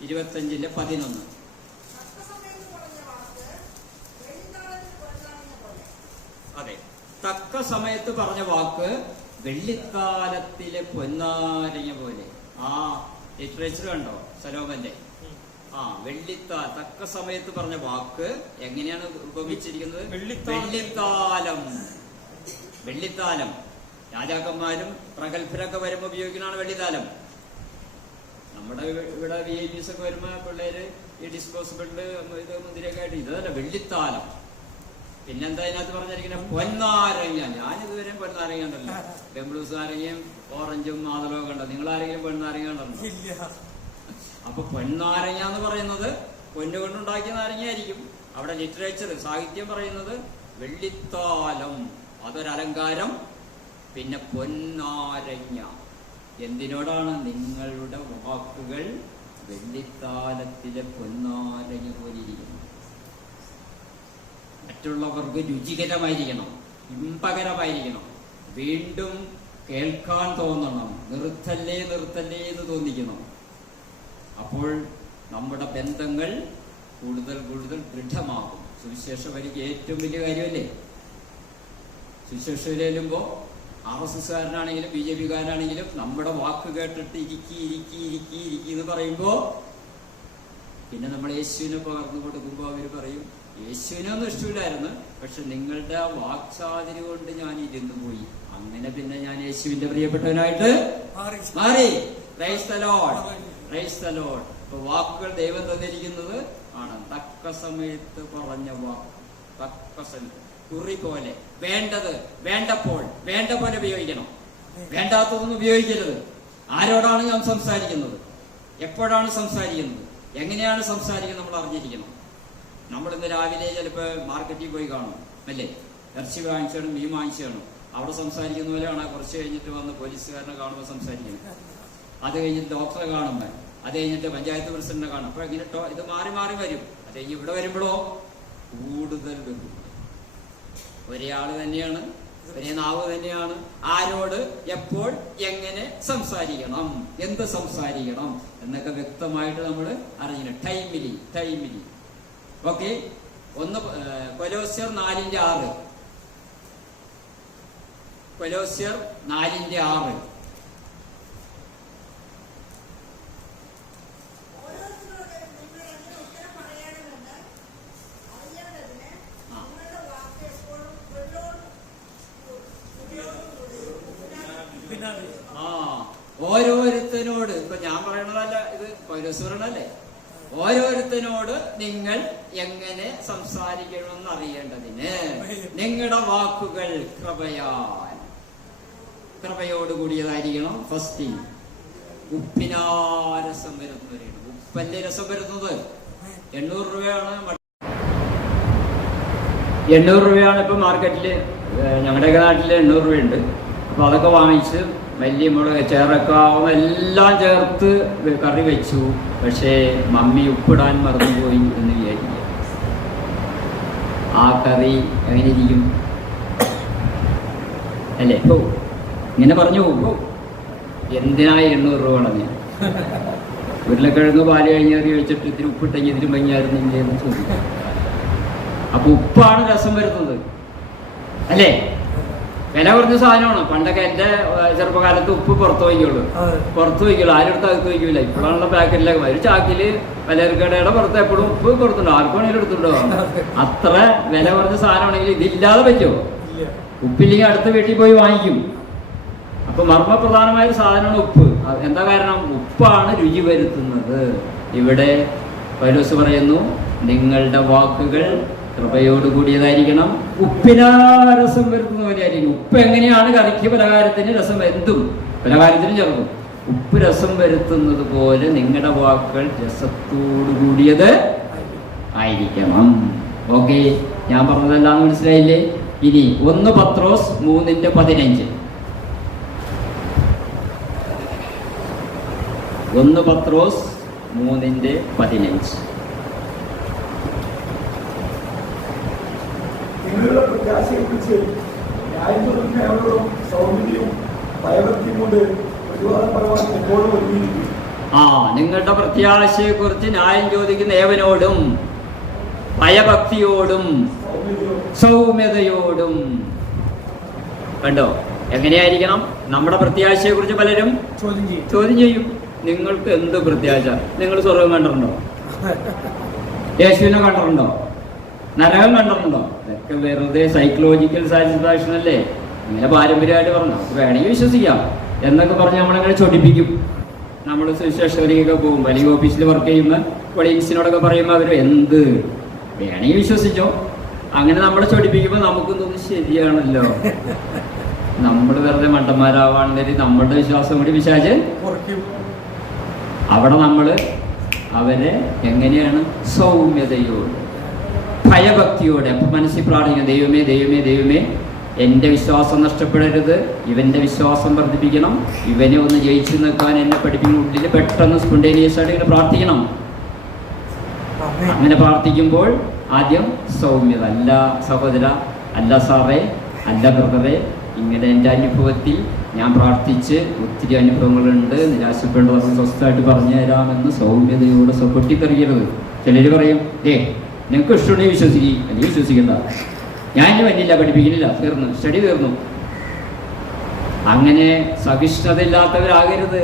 25-11. അതെ, തക്ക സമയത്ത് പറഞ്ഞ വാക്ക് വെള്ളിക്കാലത്തിലെ പൊന്നാരങ്ങ പോലെ. ആ ലിറ്ററേച്ചർ കണ്ടോ സലോമന്റെ? തക്ക സമയത്ത് പറഞ്ഞ വാക്ക് എങ്ങനെയാണ് ഉപമിച്ചിരിക്കുന്നത്? വെള്ളിത്താലം. രാജാക്കന്മാരും പ്രഗത്ഭരൊക്കെ വരുമ്പോ ഉപയോഗിക്കുന്നതാണ് വെള്ളിത്താലം. നമ്മുടെ ഇവിടെ VIP ഒക്കെ വരുമ്പോ പിള്ളേര് ഈ ഡിസ്പോസിബിളില് ഇത് മുന്തിരിയൊക്കെ ആയിട്ട് ഇതല്ല വെള്ളിത്താലം. പിന്നെന്താ ഇതിനകത്ത് പറഞ്ഞിരിക്കുന്നത്? പൊന്നാരങ്ങ. ഞാനിതുവരെ പൊന്നാരങ്ങ ഉണ്ടല്ലോ. ബംബ്ലൂസ് നാരങ്ങയും ഓറഞ്ചും മാതളവും കണ്ടോ? നിങ്ങൾ ആരെങ്കിലും പൊന്നാരങ്ങ ഉണ്ടല്ലോ? അപ്പൊ പൊന്നാരങ്ങ എന്ന് പറയുന്നത് പൊന്നുകൊണ്ടുണ്ടാക്കിയ നാരങ്ങയായിരിക്കും. അവിടെ ലിറ്ററേച്ചർ സാഹിത്യം പറയുന്നത് വെള്ളിത്താലം, അതൊരലങ്കാരം. പിന്നെ പൊന്നാരങ്ങ എന്തിനോടാണ്? നിങ്ങളുടെ വാക്കുകൾ വെള്ളിത്താലത്തിലെ പൊന്നാരങ്ങ പോലെ ഇരിക്കുന്നു. മറ്റുള്ളവർക്ക് രുചികരമായിരിക്കണം, ഇമ്പകരമായിരിക്കണം, വീണ്ടും കേൾക്കാൻ തോന്നണം, നിർത്തല്ലേ എന്ന് തോന്നിക്കണം. അപ്പോൾ നമ്മുടെ ബന്ധങ്ങൾ കൂടുതൽ ദൃഢമാകും. സുവിശേഷ വരിക്ക് ഏറ്റവും വലിയ കാര്യമല്ലേ? സുവിശേഷ വരി ചെല്ലുമ്പോ RSSകാരനാണെങ്കിലും BJPക്കാരനാണെങ്കിലും നമ്മുടെ വാക്ക് കേട്ടിട്ട് ഇരിക്കി എന്ന് പറയുമ്പോ പിന്നെ നമ്മൾ യേശുവിനെ പകർന്നു കൊടുക്കുമ്പോ അവര് പറയും യേശുവിനൊന്നും ഇഷ്ടമില്ലായിരുന്നു, പക്ഷെ നിങ്ങളുടെ ആ വാക്ചാതിരി കൊണ്ട് ഞാൻ ഇരുന്നു പോയി. അങ്ങനെ പിന്നെ ഞാൻ യേശുവിന്റെ പ്രിയപ്പെട്ടവനായിട്ട് മാറി. Praise the Lord. ഇപ്പൊ വാക്കുകൾ ദൈവം തന്നിരിക്കുന്നത് ആണ് തക്ക സമയത്ത് പറഞ്ഞ വാക്ക്. തക്ക സമയത്ത് കുറി പോലെ വേണ്ടപ്പോൾ വേണ്ട പോലെ ഉപയോഗിക്കണം. വേണ്ടാത്തതൊന്നും ഉപയോഗിക്കരുത്. ആരോടാണ് ഞാൻ സംസാരിക്കുന്നത്, എപ്പോഴാണ് സംസാരിക്കുന്നത്, എങ്ങനെയാണ് സംസാരിക്കുന്നത് നമ്മൾ അറിഞ്ഞിരിക്കണം. നമ്മളിന്ന് രാവിലെ ചിലപ്പോ മാർക്കറ്റിൽ പോയി കാണും അല്ലേ? ഇറച്ചി വാങ്ങിച്ചാണ്, മീൻ വാങ്ങിച്ചാണ്. അവിടെ സംസാരിക്കുന്ന പോലെയാണ് കുറച്ച് കഴിഞ്ഞിട്ട് വന്ന് പോലീസുകാരനെ കാണുമ്പോൾ സംസാരിക്കുന്നത്. അത് കഴിഞ്ഞിട്ട് ഡോക്ടറെ കാണുമ്പോൾ, അത് കഴിഞ്ഞിട്ട് പഞ്ചായത്ത് പ്രസിഡന്റിനെ കാണും. അപ്പൊ ഇങ്ങനെ ഇത് മാറി വരും. അത് കഴിഞ്ഞ് ഇവിടെ വരുമ്പോഴോ കൂടുതൽ വരും. ഒരേ ആള് തന്നെയാണ്, ഒരേ നാവ് തന്നെയാണ്. ആരോട് എപ്പോൾ എങ്ങനെ സംസാരിക്കണം, എന്ത് സംസാരിക്കണം എന്നൊക്കെ വ്യക്തമായിട്ട് നമ്മൾ അറിയണം. ടൈമിലി. ഓക്കെ. ഒന്ന് കൊലോസ്യർ 4:6. കൊലോസ്യർ 4:6. ഓരോരുത്തരോട്, ഇപ്പൊ ഞാൻ പറയണതല്ല, ഇത് പൗലോസ് പറയണല്ലേ, ഓരോരുത്തരോട് നിങ്ങൾ എങ്ങനെ സംസാരിക്കണമെന്ന് അറിയേണ്ടതിന് നിങ്ങളുടെ വാക്കുകൾ കൃപയോടുകൂടിയതായിരിക്കണം. First thing, ഉപ്പിനാരസം വരുന്നവരാണ്. ഉപ്പല്ലേ രസം വരുന്നത്. 800 രൂപയാണ് ഇപ്പൊ മാർക്കറ്റില്. ഞങ്ങളുടെയൊക്കെ നാട്ടില് 800 രൂപയുണ്ട്. അപ്പൊ അതൊക്കെ വാങ്ങിച്ച് വലിയ മുളക് ചേർക്കാവും എല്ലാം ചേർത്ത് കറി വെച്ചു. പക്ഷേ മമ്മി ഉപ്പിടാൻ മറന്നുപോയി എന്ന് വിചാരിക്കുക. ആ കറി എങ്ങനെ ഇരിക്കും അല്ലേ? ഇങ്ങനെ പറഞ്ഞു പോകും. എന്തിനാ 800 രൂപ കളഞ്ഞ? ഉരുളക്കിഴങ്ങ് പാല് കഴിഞ്ഞേറി വെച്ചിട്ട് ഇത്തിരി ഉപ്പിട്ടെങ്കിൽ ഇതിലും ഭംഗിയായിരുന്നില്ലേ എന്ന് ചോദിക്കും. അപ്പൊ ഉപ്പാണ് രസം വരുന്നത് അല്ലേ? വില കുറഞ്ഞ സാധനമാണ്. പണ്ടൊക്കെ എന്റെ ചെറുപ്പകാലത്ത് ഉപ്പ് പുറത്തു വയ്ക്കുള്ളൂ. ആരെടുത്ത് അകത്ത് വയ്ക്കൂല. ഇപ്പോഴാണുള്ള പാക്കറ്റിലൊക്കെ ഒരു ചാക്കില് പലചരക്കടയുടെ പുറത്ത് എപ്പോഴും ഉപ്പ് പുറത്തുണ്ടോ? ആർക്കാണെങ്കിലും എടുത്തുണ്ടോ? അത്ര വില കുറഞ്ഞ സാധനമാണെങ്കിൽ ഇതില്ലാതെ പറ്റുമോ? ഉപ്പില്ലെങ്കിൽ അടുത്ത വീട്ടിൽ പോയി വാങ്ങിക്കും. അപ്പൊ മർമ്മപ്രധാനമായ ഒരു സാധനമാണ് ഉപ്പ്. എന്താ കാരണം? ഉപ്പാണ് രുചി വരുത്തുന്നത്. ഇവിടെ പൗലോസ് പറയുന്നു, നിങ്ങളുടെ വാക്കുകൾ കൃപയോടുകൂടിയതായിരിക്കണം, ഉപ്പിനാരസം വരുത്തുന്ന പോലെയായിരിക്കും. ഉപ്പ് എങ്ങനെയാണ് കറിക്ക് പലഹാരത്തിന് രസം, എന്തും പലഹാരത്തിന് ചേർക്കും. ഉപ്പ് രസം വരുത്തുന്നത് പോലെ നിങ്ങളുടെ വാക്കുകൾ രസത്തോടു കൂടിയത് ആയിരിക്കണം. ഓക്കെ, ഞാൻ പറഞ്ഞതെല്ലാം മനസ്സിലായില്ലേ? ഇനി 1 പത്രോസ് 3:15. 1 പത്രോസ് 3:15. നിങ്ങളുടെ പ്രത്യാശയെക്കുറിച്ച് ന്യായത്തോടും സൗന്ദര്യവും ഭയഭക്തിയും കൊണ്ട് പ്രതിവാദപരമായി എപ്പോഴും ഒരുങ്ങിയിരിക്കും. നിങ്ങളുടെ പ്രത്യാശയെക്കുറിച്ച് ന്യായം ചോദിക്കുന്ന ഏവനോടും ഭയഭക്തിയോടും സൗമ്യതയോടും. കണ്ടോ എങ്ങനെയായിരിക്കണം? നമ്മുടെ പ്രത്യാശയെ കുറിച്ച് പലരും ചോദ്യം ചെയ്യും. നിങ്ങൾക്ക് എന്ത് പ്രത്യാശ? നിങ്ങൾ സ്വർഗം കണ്ടിട്ടുണ്ടോ? യേശുവിനെ കണ്ടിട്ടുണ്ടോ? നരകം കണ്ടിട്ടുണ്ടോ? ഇതൊക്കെ വെറുതെ സൈക്കോളജിക്കൽ സാറ്റിസ്ഫാക്ഷൻ അല്ലേ? ഇങ്ങനെ പാരമ്പര്യമായിട്ട് പറഞ്ഞു വേണമെങ്കിൽ വിശ്വസിക്കാം എന്നൊക്കെ പറഞ്ഞ് നമ്മളിങ്ങനെ ചൊടിപ്പിക്കും. നമ്മൾ സുവിശേഷകരിയൊക്കെ പോകുമ്പോൾ അല്ലെങ്കിൽ ഓഫീസിൽ വർക്ക് ചെയ്യുന്ന കൊളീഗ്സിനോടൊക്കെ പറയുമ്പോൾ അവർ എന്ത് വേണമെങ്കിൽ വിശ്വസിച്ചോ. അങ്ങനെ നമ്മളെ ചൊടിപ്പിക്കുമ്പോൾ നമുക്കും തോന്നുന്നു ശരിയാണല്ലോ, നമ്മൾ വെറുതെ മണ്ടന്മാരാവാണെങ്കിൽ നമ്മളുടെ വിശ്വാസം കൂടി വിശ്വാസിച്ച് അവിടെ നമ്മൾ അവരെ എങ്ങനെയാണ് സൗമ്യതയോടെ ഭയഭക്തിയോടെ അപ്പം മനസ്സിൽ പ്രാർത്ഥിക്കണം, ദൈവമേ ദൈവമേ ദൈവമേ എൻ്റെ വിശ്വാസം നഷ്ടപ്പെടരുത്, ഇവൻ്റെ വിശ്വാസം വർദ്ധിപ്പിക്കണം, ഇവനെ ഒന്ന് ജയിച്ചു നിൽക്കാൻ എന്നെ പഠിപ്പിക്കുന്ന ഉള്ളിൽ പെട്ടെന്ന് സ്പോണ്ടേനിയസ് ആയിട്ട് ഇങ്ങനെ പ്രാർത്ഥിക്കണം. അങ്ങനെ പ്രാർത്ഥിക്കുമ്പോൾ ആദ്യം സൗമ്യത. അല്ല സഹോദര, അല്ല സാറേ, അല്ല ബ്രദറെ, ഇങ്ങനെ എൻ്റെ അനുഭവത്തിൽ ഞാൻ പ്രാർത്ഥിച്ച് ഒത്തിരി അനുഭവങ്ങളുണ്ട്, നിരാശപ്പെട്ടതൊക്കെ സ്വസ്ഥമായിട്ട് പറഞ്ഞു തരാമെന്ന് സൗമ്യതയോടെ പൊട്ടിത്തെറിയരുത്. ചിലർ പറയും നിങ്ങൾക്ക് ഇഷ്ടമുണ്ടെങ്കിൽ വിശ്വസിക്കുക, അല്ലെങ്കിൽ വിശ്വസിക്കണ്ട, ഞാൻ ഇനി വന്നില്ല, പഠിപ്പിക്കുന്നില്ല, തീർന്നു, സ്റ്റഡി തീർന്നു. അങ്ങനെ സഹിഷ്ണുതയില്ലാത്തവരാകരുത്,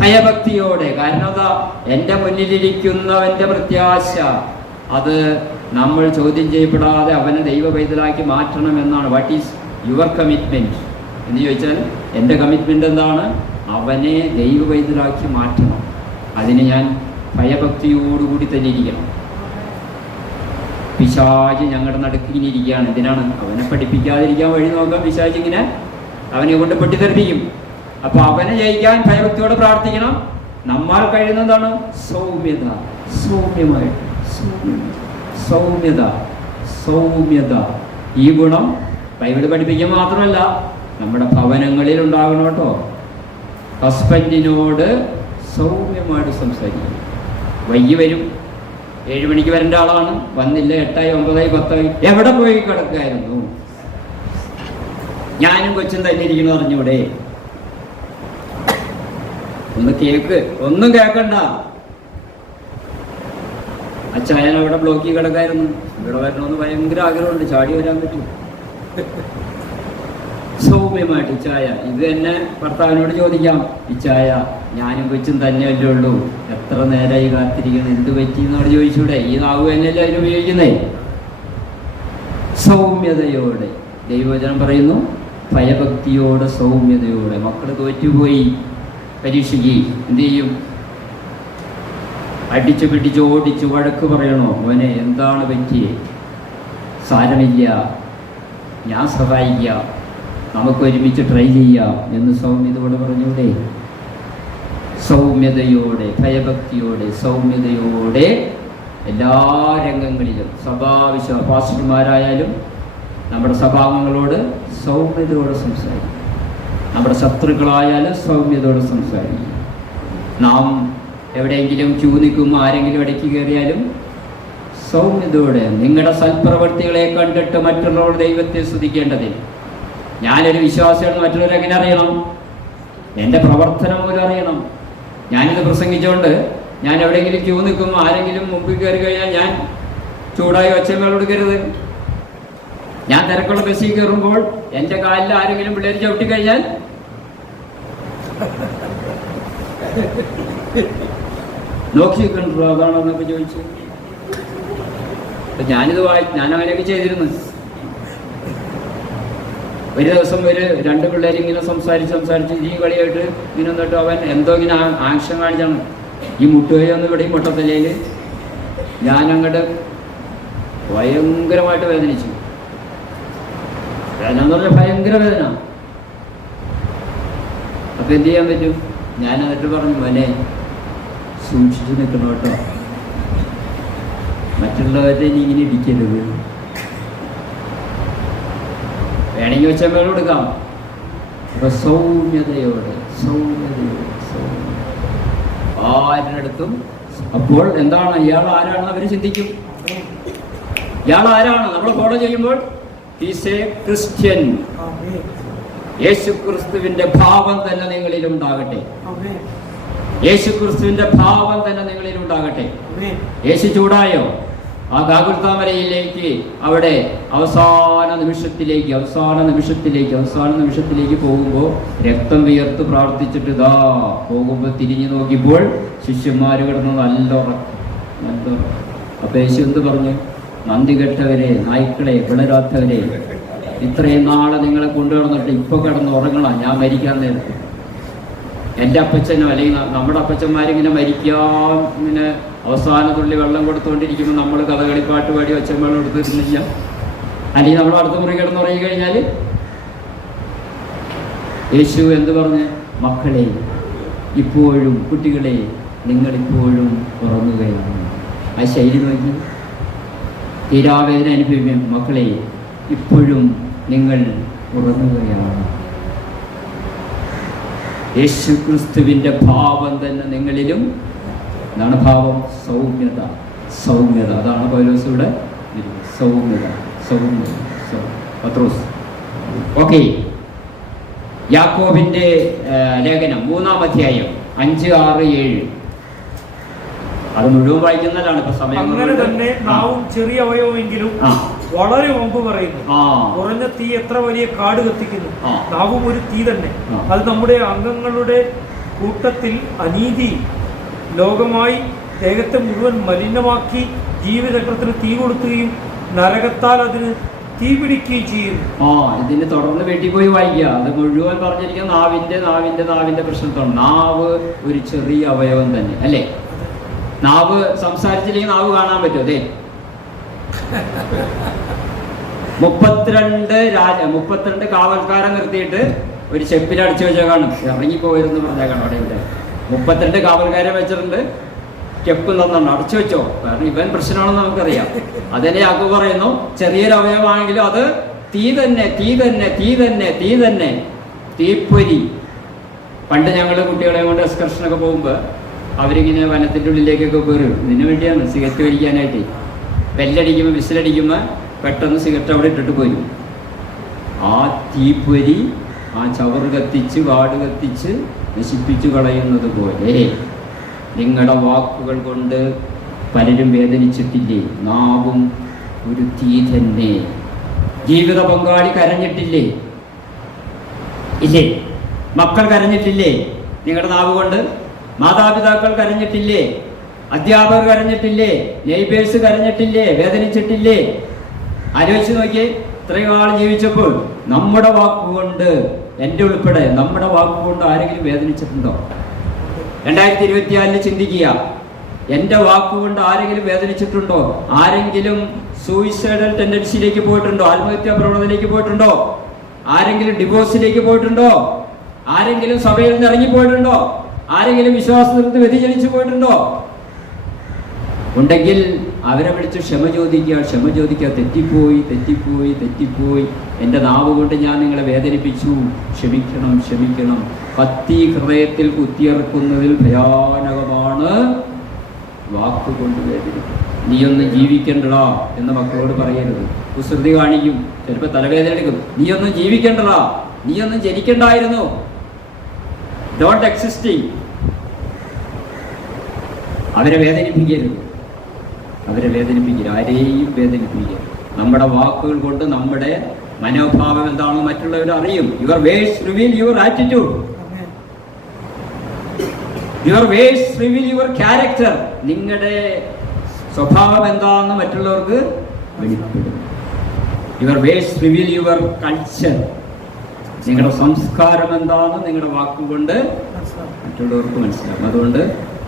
ഭയഭക്തിയോടെ. കാരണം എന്താ? എൻ്റെ മുന്നിലിരിക്കുന്നവൻ്റെ പ്രത്യാശ അത് നമ്മൾ ചോദ്യം ചെയ്യപ്പെടാതെ അവനെ ദൈവ പൈതലാക്കി മാറ്റണം എന്നാണ്. വാട്ട് ഈസ് യുവർ കമ്മിറ്റ്മെൻറ്റ് എന്ന് ചോദിച്ചാൽ എൻ്റെ കമ്മിറ്റ്മെൻ്റ് എന്താണ്? അവനെ ദൈവ പൈതലാക്കി മാറ്റണം. അതിന് ഞാൻ ഭയഭക്തിയോടുകൂടി തന്നെ ഇരിക്കണം. പിശാച് ഞങ്ങളുടെ നടുക്കിങ്ങനെ ഇരിക്കുകയാണ്. എന്തിനാണ്? അവനെ പഠിപ്പിക്കാതിരിക്കാൻ വഴി നോക്കാം. പിശാച് ഇങ്ങനെ അവനെ കൊണ്ട് പൊട്ടിത്തെറിപ്പിക്കും. അപ്പൊ അവനെ ജയിക്കാൻ ഭയഭക്തിയോടെ പ്രാർത്ഥിക്കണം. നമ്മൾ കഴിയുന്നതാണ് സൗമ്യത. സൗമ്യമായിട്ട് സൗമ്യത സൗമ്യത. ഈ ഗുണം ബൈബിൾ പഠിപ്പിക്കാൻ മാത്രമല്ല നമ്മുടെ ഭവനങ്ങളിൽ ഉണ്ടാകണം കേട്ടോ. ഹസ്ബൻഡിനോട് സൗമ്യമായിട്ട് സംസാരിക്കും. വൈകി വരും, 7 മണിക്ക് വരേണ്ട ആളാണ്, വന്നില്ല, 8 9 10 എവിടെ പോയി കിടക്കായിരുന്നു? ഞാനും കൊച്ചും തന്നെ ഇരിക്കുന്നു പറഞ്ഞൂടെ? ഒന്ന് കേക്ക്, ഒന്നും കേക്കണ്ട. അച്ചായൻ അവിടെ ബ്ലോക്കിൽ കിടക്കായിരുന്നു, ഇവിടെ വരണമെന്ന് ഭയങ്കര ആഗ്രഹമുണ്ട്, ചാടി വരാൻ പറ്റും. സൗമ്യമായിട്ട് ഇച്ചായ, ഇത് തന്നെ ഭർത്താവിനോട് ചോദിക്കാം, ഇച്ചായ ഞാനും കൊച്ചും തന്നെയല്ലേ ഉള്ളൂ, എത്ര നേരമായി കാത്തിരിക്കണം, എന്ത് പറ്റി എന്നോട് ചോദിച്ചൂടെ? ഈ നാവ് തന്നെയല്ലേ അതിന് ഉപയോഗിക്കുന്നേ. സൗമ്യതയോടെ ദൈവവചനം പറയുന്നു, ഭയഭക്തിയോടെ സൗമ്യതയോടെ. മക്കൾ തോറ്റുപോയി പരീക്ഷയ്ക്ക് എന്ത് ചെയ്യും? അടിച്ചു പിടിച്ച് ഓടിച്ച് വഴക്ക് പറയണോ? മോനെ എന്താണ് പറ്റിയേ? സാരമില്ല, ഞാൻ സഹായിക്കാം, നമുക്ക് ഒരുമിച്ച് ട്രൈ ചെയ്യാം എന്ന് സൗമ്യതയോടെ പറഞ്ഞൂടെ? സൗമ്യതയോടെ ഭയഭക്തിയോടെ സൗമ്യതയോടെ എല്ലാ രംഗങ്ങളിലും പാസ്റ്റർമാരായാലും നമ്മുടെ സഭാംഗങ്ങളോട് സൗമ്യതയോടെ സംസാരിക്കും. നമ്മുടെ ശത്രുക്കളായാലും സൗമ്യതയോടെ സംസാരിക്കും. നാം എവിടെയെങ്കിലും ക്യൂ നിൽക്കുമ്പോൾ ആരെങ്കിലും ഇടയ്ക്ക് കയറിയാലും സൗമ്യതയോടെ. നിങ്ങളുടെ സൽപ്രവൃത്തികളെ കണ്ടിട്ട് മറ്റുള്ളവർ ദൈവത്തെ സ്തുതിക്കേണ്ടതിന്. ഞാനൊരു വിശ്വാസിയാണ്, മറ്റുള്ളവർ എങ്ങനെ അറിയണം? എൻ്റെ പ്രവർത്തനം പോലും അറിയണം. ഞാനിത് പ്രസംഗിച്ചുകൊണ്ട് ഞാൻ എവിടെയെങ്കിലും ക്യൂ നിൽക്കുമ്പോൾ ആരെങ്കിലും മുമ്പിൽ കയറി കഴിഞ്ഞാൽ ഞാൻ ചൂടായി ഒച്ചമേൾ കൊടുക്കരുത്. ഞാൻ തിരക്കുള്ള ബസ്സിൽ കയറുമ്പോൾ എൻ്റെ കാലിൽ ആരെങ്കിലും പിള്ളേർ ചവിട്ടിക്കഴിഞ്ഞാൽ നോക്കി നിൽക്കണ്ടോ അതാണോ എന്നൊക്കെ ചോദിച്ചു. ഞാനിത് ഞാൻ അങ്ങനെയൊക്കെ ചെയ്തിരുന്നു. ഒരു ദിവസം 2 പിള്ളേരിങ്ങനെ സംസാരിച്ച് ഈ കളിയായിട്ട് ഇങ്ങനെ വന്നിട്ട് അവൻ എന്തോ ഇങ്ങനെ ആക്ഷൻ കാണിച്ചാണ്. ഈ മുട്ടുകൈ ഒന്ന് ഇവിടെയും മുട്ടത്തലയിൽ ഞാനങ്ങോട്ട് ഭയങ്കരമായിട്ട് വേദനിച്ചു. വേദന എന്ന് പറഞ്ഞാൽ ഭയങ്കര വേദന. അപ്പം എന്ത് ചെയ്യാൻ പറ്റും? ഞാൻ എന്നിട്ട് പറഞ്ഞു, മോനെ സൂക്ഷിച്ചു നിൽക്കണം കേട്ടോ, മറ്റുള്ളവരെ നീ ഇങ്ങനെ ഇടിക്കരുത്. വേണമെങ്കിൽ ഒച്ചമേളം കൊടുക്കാം. അപ്പൊ സൗമ്യതയോടെ ആരിനടുത്തും. അപ്പോൾ എന്താണ് ഇയാൾ ആരാണ് അവർ ചിന്തിക്കും. ഇയാൾ ആരാണ് നമ്മൾ ഫോളോ ചെയ്യുമ്പോൾ ഈസ് എ ക്രിസ്ത്യൻ. യേശു ക്രിസ്തുവിന്റെ ഭാവം തന്നെ നിങ്ങളിലുണ്ടാകട്ടെ. യേശു ക്രിസ്തുവിന്റെ ഭാവം തന്നെ നിങ്ങളിലുണ്ടാകട്ടെ. യേശു ചൂടായോ? ആ ഗാഗുൽത്താമലയിലേക്ക് അവിടെ അവസാന നിമിഷത്തിലേക്ക് പോകുമ്പോൾ രക്തം വിയർത്ത് പ്രാർത്ഥിച്ചിട്ട് ഇതാ പോകുമ്പോൾ തിരിഞ്ഞു നോക്കിയപ്പോൾ ശിഷ്യന്മാർ കിടന്ന് നല്ല ഉറക്കം. അപ്പൊ യേശു എന്ത് പറഞ്ഞു? നന്ദി കെട്ടവരെ, നായ്ക്കളെ, പിളരാത്തവരെ, ഇത്രയും നാളെ നിങ്ങളെ കൊണ്ടുവന്നിട്ട് ഇപ്പൊ കിടന്ന് ഉറങ്ങണം, ഞാൻ മരിക്കാൻ നേരത്ത്. എൻ്റെ അപ്പച്ചനോ അല്ലെങ്കിൽ നമ്മുടെ അപ്പച്ചന്മാരിങ്ങനെ മരിക്കാൻ ഇങ്ങനെ അവസാന തുള്ളി വെള്ളം കൊടുത്തുകൊണ്ടിരിക്കുമ്പോൾ നമ്മൾ കഥകളിപ്പാട്ട് പാടി ഒച്ചമേളം എടുത്തിരുന്നില്ല. അല്ലെങ്കിൽ നമ്മൾ അടുത്ത മുറി കിടന്നുറങ്ങി കഴിഞ്ഞാൽ യേശു എന്ത് പറഞ്ഞ്? മക്കളെ ഇപ്പോഴും, കുട്ടികളെ നിങ്ങളിപ്പോഴും ഉറങ്ങുകയാണ്. ആ ശൈലി നോക്കി. തീരാവേദന അനുഭവിക്കും. മക്കളെ ഇപ്പോഴും നിങ്ങൾ ഉറങ്ങുകയാണ്. യേശു ക്രിസ്തുവിന്റെ ഭാവം തന്നെ നിങ്ങളിലും. എന്താണ് ഭാവം? സൗമ്യത. അതാണ് പൗലോസിവിടെ സൗമ്യത. പത്രോസ്. ഓക്കെ, യാക്കോബിന്റെ ലേഖനം 3-ാം അധ്യായം 5, 6, 7. അത് മുഴുവൻ വായിക്കുന്നതാണ് ഇപ്പൊ സമയം. അങ്ങനെ തന്നെ നാവും ചെറിയ അവയവമെങ്കിലും വളരെ മുമ്പ് പറയുന്നു, കുറഞ്ഞ തീ എത്ര വലിയ കാട് കത്തിക്കുന്നു. നാവും ഒരു തീ തന്നെ. അത് നമ്മുടെ അംഗങ്ങളുടെ കൂട്ടത്തിൽ അനീതി ലോകമായി ദേഹത്തെ മുഴുവൻ മലിനമാക്കി ജീവചക്രത്തിന് തീ കൊടുക്കുകയും നരകത്താൽ അതിന് തീ പിടിക്കുകയും ചെയ്യുന്നു. ഇതിന് തുടർന്ന് വീട്ടിൽ പോയി വായിക്കുക. അത് മുഴുവൻ പറഞ്ഞിരിക്കുന്ന നാവിന്റെ പ്രശ്നത്തോട്. നാവ് ഒരു ചെറിയ അവയവം തന്നെ അല്ലേ? നാവ് സംസാരിച്ചില്ലെങ്കിൽ നാവ് കാണാൻ പറ്റും. അതെ, 32 കാവൽക്കാരെ നിർത്തിയിട്ട് ഒരു ചെപ്പിലടിച്ചു വെച്ചേക്കാണ്. ഇറങ്ങിപ്പോയിരുന്നു പറഞ്ഞേക്കാണ്. അവിടെ ഇവിടെ 32 കാവൽക്കാരെ വെച്ചിട്ടുണ്ട്. സ്റ്റെപ്പ് തന്നുണ്ട്, അടച്ചു വെച്ചോ, കാരണം ഇവൻ പ്രശ്നമാണെന്ന് നമുക്കറിയാം. അതിനെ യാക്കോബ് പറയുന്നു, ചെറിയൊരു അവയവമാണെങ്കിലും അത് തീ തന്നെ. തീപ്പൊരി. പണ്ട് ഞങ്ങൾ കുട്ടികളെ കൊണ്ട് എക്സ്കർഷനൊക്കെ പോകുമ്പോൾ അവരിങ്ങനെ വനത്തിൻ്റെ ഉള്ളിലേക്കൊക്കെ കയറും. ഇതിനു വേണ്ടിയാണ് സിഗരറ്റ് വലിക്കാനായിട്ട്. ബെല്ലടിക്കുമ്പോൾ, വിസിലടിക്കുമ്പോൾ പെട്ടെന്ന് സിഗരറ്റ് അവിടെ ഇട്ടിട്ട് പോരും. ആ തീപ്പൊരി ആ ചവറ് കത്തിച്ച്, വാട് കത്തിച്ച് നശിപ്പിച്ചു കളയുന്നത് പോലെ നിങ്ങളുടെ വാക്കുകൾ കൊണ്ട് പലരും വേദനിച്ചിട്ടില്ലേ? നാവും ഒരു തീ തന്നെ. ജീവിത പങ്കാളി കരഞ്ഞിട്ടില്ലേ? ഇല്ലേ? മക്കൾ കരഞ്ഞിട്ടില്ലേ നിങ്ങളുടെ നാവ് കൊണ്ട്? മാതാപിതാക്കൾ കരഞ്ഞിട്ടില്ലേ? അധ്യാപകർ കരഞ്ഞിട്ടില്ലേ? നെയ്ബേഴ്സ് കരഞ്ഞിട്ടില്ലേ? വേദനിച്ചിട്ടില്ലേ? ആലോചിച്ച് നോക്കിയേ. ഇത്രയും ആൾ ജീവിച്ചപ്പോൾ നമ്മുടെ വാക്കുകൊണ്ട്, എൻ്റെ ഉൾപ്പെടെ നമ്മുടെ വാക്കുകൊണ്ട് ആരെങ്കിലും വേദനിച്ചിട്ടുണ്ടോ? 2024 ചിന്തിക്കുക. എൻ്റെ വാക്കുകൊണ്ട് ആരെങ്കിലും വേദനിച്ചിട്ടുണ്ടോ? ആരെങ്കിലും സൂയിസൈഡൽ ടെൻഡൻസിയിലേക്ക് പോയിട്ടുണ്ടോ? ആത്മഹത്യാ പ്രവണതയിലേക്ക് പോയിട്ടുണ്ടോ? ആരെങ്കിലും ഡിവോഴ്സിലേക്ക് പോയിട്ടുണ്ടോ? ആരെങ്കിലും സഭയിൽ നിന്ന് ഇറങ്ങിപ്പോയിട്ടുണ്ടോ? ആരെങ്കിലും വിശ്വാസത്തിൽ നിന്ന് വ്യതിചലിച്ചു പോയിട്ടുണ്ടോ? ഉണ്ടെങ്കിൽ അവരെ വിളിച്ച് ക്ഷമ ചോദിക്കുക. തെറ്റിപ്പോയി. എൻ്റെ നാവ് കൊണ്ട് ഞാൻ നിങ്ങളെ വേദനിപ്പിച്ചു, ക്ഷമിക്കണം. കത്തി ഹൃദയത്തിൽ കുത്തിയിറക്കുന്നതിൽ ഭയാനകമാണ് വാക്കുകൊണ്ട് വേദനിക്കും. നീയൊന്ന് ജീവിക്കണ്ടടാ എന്ന് മക്കളോട് പറയരുത്. കുസൃതി കാണിക്കും, ചിലപ്പോൾ തലവേദന എടുക്കും. നീയൊന്നും ജീവിക്കണ്ടടാ, നീയൊന്നും ജനിക്കണ്ടായിരുന്നു. Don't existing. അവരെ വേദനിപ്പിക്കരുത്. ആരെയും വേദനിപ്പിക്കരുത്. നമ്മുടെ വാക്കുകൾ കൊണ്ട് നമ്മുടെ മനോഭാവം എന്താണെന്ന് മറ്റുള്ളവർ അറിയും. Your words reveal your attitude. Your words reveal your character. നിങ്ങളുടെ സ്വഭാവം എന്താണെന്ന് മറ്റുള്ളവർക്ക് വെളിപ്പെടും. Your words reveal your culture. നിങ്ങളുടെ സംസ്കാരം എന്താണെന്ന് നിങ്ങളുടെ വാക്കുകൊണ്ട് മറ്റുള്ളവർക്ക് മനസ്സിലാവും. അതുകൊണ്ട്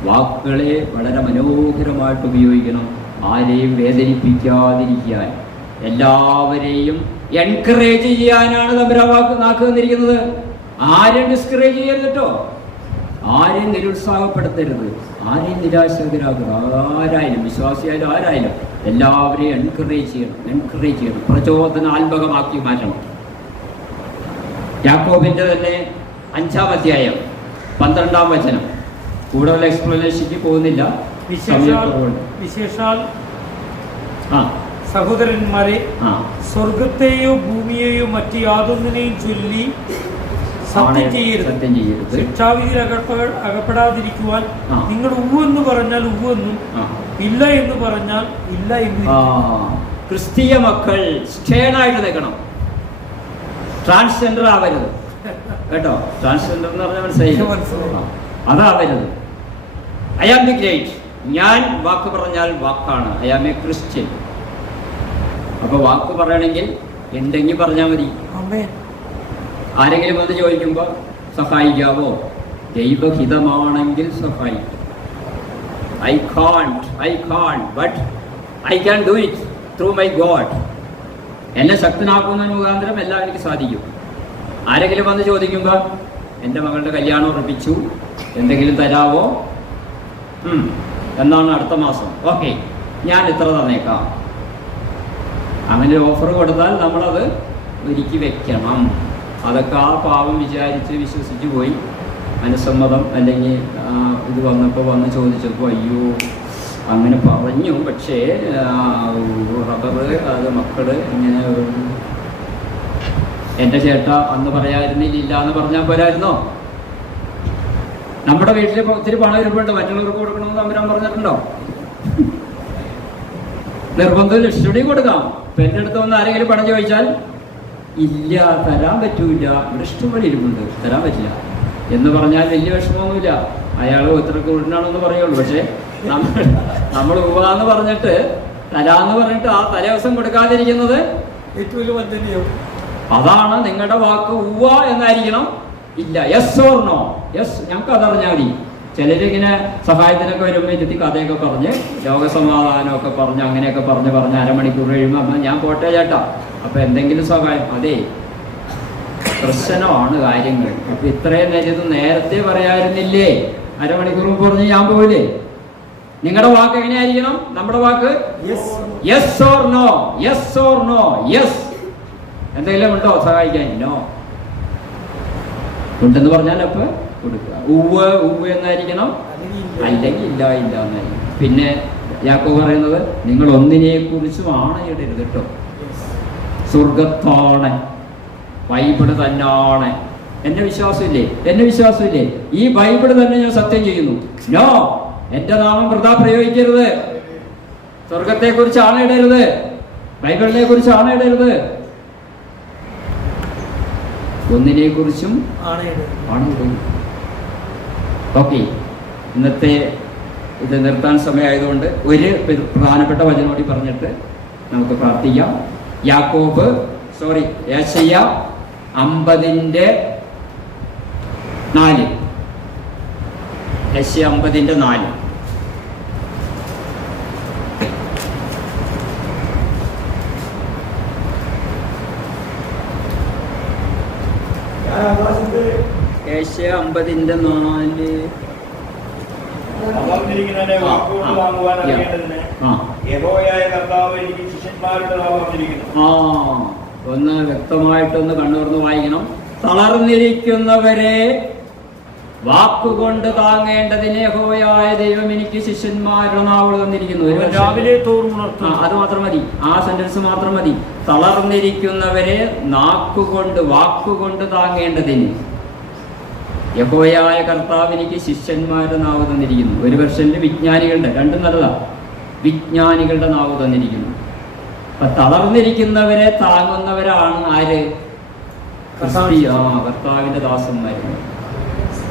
വാക്കുകളെ വളരെ മനോഹരമായിട്ട് ഉപയോഗിക്കണം. ആരെയും വേദനിപ്പിക്കാതിരിക്കാൻ, എല്ലാവരെയും എൻകറേജ് ചെയ്യാനാണ് തമ്പുരാൻ നാക്ക് തന്നിരിക്കുന്നത്. ആരെയും ഡിസ്കറേജ് ചെയ്യരുത് കേട്ടോ. ആരെയും നിരുത്സാഹപ്പെടുത്തരുത്, ആരെയും നിരാശകരാകരുത്. ആരായാലും, വിശ്വാസിയായാലും ആരായാലും എല്ലാവരെയും എൻകറേജ് ചെയ്യണം. പ്രചോദനാത്മകമാക്കി മാറ്റണം. യാക്കോബിന്റെ തന്നെ 5-ാം അധ്യായം 12-ാം വചനം. കൂടുതൽ എക്സ്പ്ലനേഷനിലേക്ക് പോകുന്നില്ല, വിശേഷാൽ സഹോദരന്മാരെ, സ്വർഗത്തെയോ ഭൂമിയെയോ മറ്റ് യാതൊന്നിനെയും ചൊല്ലി സത്യം ചെയ്യരുത്. ശിക്ഷാവിധിയിൽ അകപ്പെടാതിരിക്കുവാൻ നിങ്ങൾ ഉവ്വെന്ന് പറഞ്ഞാൽ ഉവ്വെന്നും ഇല്ല എന്ന് പറഞ്ഞാൽ ഇല്ല എന്നും. ക്രിസ്തീയ മക്കൾ സ്റ്റേണായിട്ട് നിൽക്കണം, ട്രാൻസ്ജെൻഡർ ആവരുത് കേട്ടോ. ട്രാൻസ്ജെൻഡർ എന്ന് പറഞ്ഞാൽ മനസ്സിലായി, അതാവരുത്. ഐ ആം ദി ഗ്രേറ്റ്, ഞാൻ വാക്ക് പറഞ്ഞാൽ വാക്കാണ്. I am a Christian. അപ്പൊ വാക്ക് പറയണമെങ്കിൽ എന്തെങ്കിലും പറഞ്ഞാൽ മതി. ആരെങ്കിലും വന്ന് ചോദിക്കുമ്പോൾ സഹായിക്കാവോ? ദൈവഹിതമാണെങ്കിൽ സഹായിക്കും. I can't but I can do it through my God. എന്നെ ശക്തനാക്കുന്നതിന് മുഖാന്തരം എല്ലാം എനിക്ക് സാധിക്കും. ആരെങ്കിലും വന്ന് ചോദിക്കുമ്പോൾ എൻ്റെ മകളുടെ കല്യാണം ഉറപ്പിച്ചു, എന്തെങ്കിലും തരാവോ? എന്നാണ് അടുത്ത മാസം, ഓക്കെ ഞാൻ ഇത്ര തന്നേക്കാം. അങ്ങനെ ഓഫർ കൊടുത്താൽ നമ്മളത് ഒരുക്കി വെക്കണം. അതൊക്കെ ആ പാവം വിചാരിച്ച് വിശ്വസിച്ച് പോയി. മനസ്സമ്മതം അല്ലെങ്കിൽ ഇത് വന്നപ്പോൾ വന്ന് ചോദിച്ചപ്പോൾ അയ്യോ അങ്ങനെ പറഞ്ഞു, പക്ഷേ റബ്ബറ് അത് മക്കള് ഇങ്ങനെ. എൻ്റെ ചേട്ട അന്ന് പറയാതിരുന്നില്ല എന്ന് പറഞ്ഞാൽ പോരായിരുന്നോ? നമ്മുടെ വീട്ടിൽ ഒത്തിരി പണം ഇരിപ്പുണ്ട്, മറ്റുള്ളവർക്ക് കൊടുക്കണമെന്ന് തമ്പുരാൻ പറഞ്ഞിട്ടുണ്ടോ? നിർബന്ധം ഇഷ്ടടി കൊടുക്കാം. ഇപ്പം എൻ്റെ അടുത്ത് വന്ന് ആരെങ്കിലും പണം ചോദിച്ചാൽ ഇല്ല തരാൻ പറ്റൂല, ഇവിടെ ഇഷ്ടംപോലെ ഇരിപ്പുണ്ട്, തരാൻ പറ്റില്ല എന്ന് പറഞ്ഞാൽ വലിയ വിഷമമൊന്നുമില്ല. അയാൾ ഇത്ര കൂടുതലാണെന്ന് പറയുള്ളൂ. പക്ഷെ നമ്മൾ ഉവ്വാന്ന് പറഞ്ഞിട്ട് തരാന്ന് പറഞ്ഞിട്ട് ആ തലേദിവസം കൊടുക്കാതിരിക്കുന്നത് അതാണ്. നിങ്ങളുടെ വാക്ക് ഉവ്വ എന്നായിരിക്കണം, ഇല്ല യെസ് ഓർ നോ. യെസ്, ഞങ്ങൾക്ക് അതറിഞ്ഞാൽ മതി. ചിലരിങ്ങനെ സഹായത്തിനൊക്കെ വരുമ്പോൾ ഇരുത്തി കഥയൊക്കെ പറഞ്ഞ് ലോകസമാധാനമൊക്കെ പറഞ്ഞ് അങ്ങനെയൊക്കെ പറഞ്ഞ് അരമണിക്കൂർ കഴിയുമ്പോൾ അപ്പം ഞാൻ പോട്ടെ ചേട്ടാ, അപ്പം എന്തെങ്കിലും സഹായം. അതെ, പ്രശ്നമാണ് കാര്യങ്ങൾ. അപ്പം ഇത്രയും നേരത്തെ പറയായിരുന്നില്ലേ? അരമണിക്കൂർ മുമ്പ് പറഞ്ഞ് ഞാൻ പോയില്ലേ? നിങ്ങളുടെ വാക്ക് എങ്ങനെയായിരിക്കണം? നമ്മുടെ വാക്ക് yes or no, yes or no. Yes, എന്തെങ്കിലും ഉണ്ടോ സഹായിക്കാൻ? നോ. ഉണ്ടെന്ന് പറഞ്ഞാൽ അപ്പൊ കൊടുക്കുക. ഉവ്വ് ഉവ്വ് എന്നായിരിക്കണം, അല്ലെങ്കിൽ ഇല്ല ഇല്ല എന്നായിരിക്കും. പിന്നെ യാക്കോബ് പറയുന്നത് നിങ്ങൾ ഒന്നിനെ കുറിച്ചും ആണയിടരുത് കേട്ടോ. സ്വർഗത്താണ്, ബൈബിള് തന്നെയാണ്. എന്നെ വിശ്വാസമില്ലേ? ഈ ബൈബിള് തന്നെ ഞാൻ സത്യം ചെയ്യുന്നു. നോ, എന്റെ നാമം വൃഥാ പ്രയോഗിക്കരുത്. സ്വർഗത്തെ കുറിച്ച് ആണയിടരുത്, ബൈബിളിനെ കുറിച്ച് ആണയിടരുത്, ഒന്നിനെ കുറിച്ചും ആണയിടരുത്. ഓക്കെ, ഇന്നത്തെ ഇത് നിർത്താൻ സമയമായതുകൊണ്ട് ഒരു പ്രധാനപ്പെട്ട വചനം കൂടി പറഞ്ഞിട്ട് നമുക്ക് പ്രാർത്ഥിക്കാം. യേശയ്യ 50:4. യേശയ്യ 50:4. യേശയ്യ 50:4. ഒന്ന് വ്യക്തമായിട്ടൊന്ന് കണ്ണുർന്ന് വായിക്കണം. തളർന്നിരിക്കുന്നവരെ വാക്കുകൊണ്ട് താങ്ങേണ്ടതിന് യഹോവയായ ദൈവം എനിക്ക് ശിഷ്യന്മാരുടെ നാവുകൾ തന്നിരിക്കുന്നു. രാവിലെ തോറും അത് മാത്രം മതി, ആ സെന്റൻസ് മാത്രം മതി. തളർന്നിരിക്കുന്നവരെ വാക്കുകൊണ്ട് താങ്ങേണ്ടതിന് യഹോവയായ കർത്താവ് എനിക്ക് ശിഷ്യന്മാരുടെ നാവ് തന്നിരിക്കുന്നു. ഒരു വെർഷനിൽ വിജ്ഞാനികളുടെ, രണ്ടും നല്ലതാ, വിജ്ഞാനികളുടെ നാവ് തന്നിരിക്കുന്നു. അപ്പൊ തളർന്നിരിക്കുന്നവരെ താങ്ങുന്നവരാണ് ആര്? കർത്താവിന്റെ ദാസന്മാര്.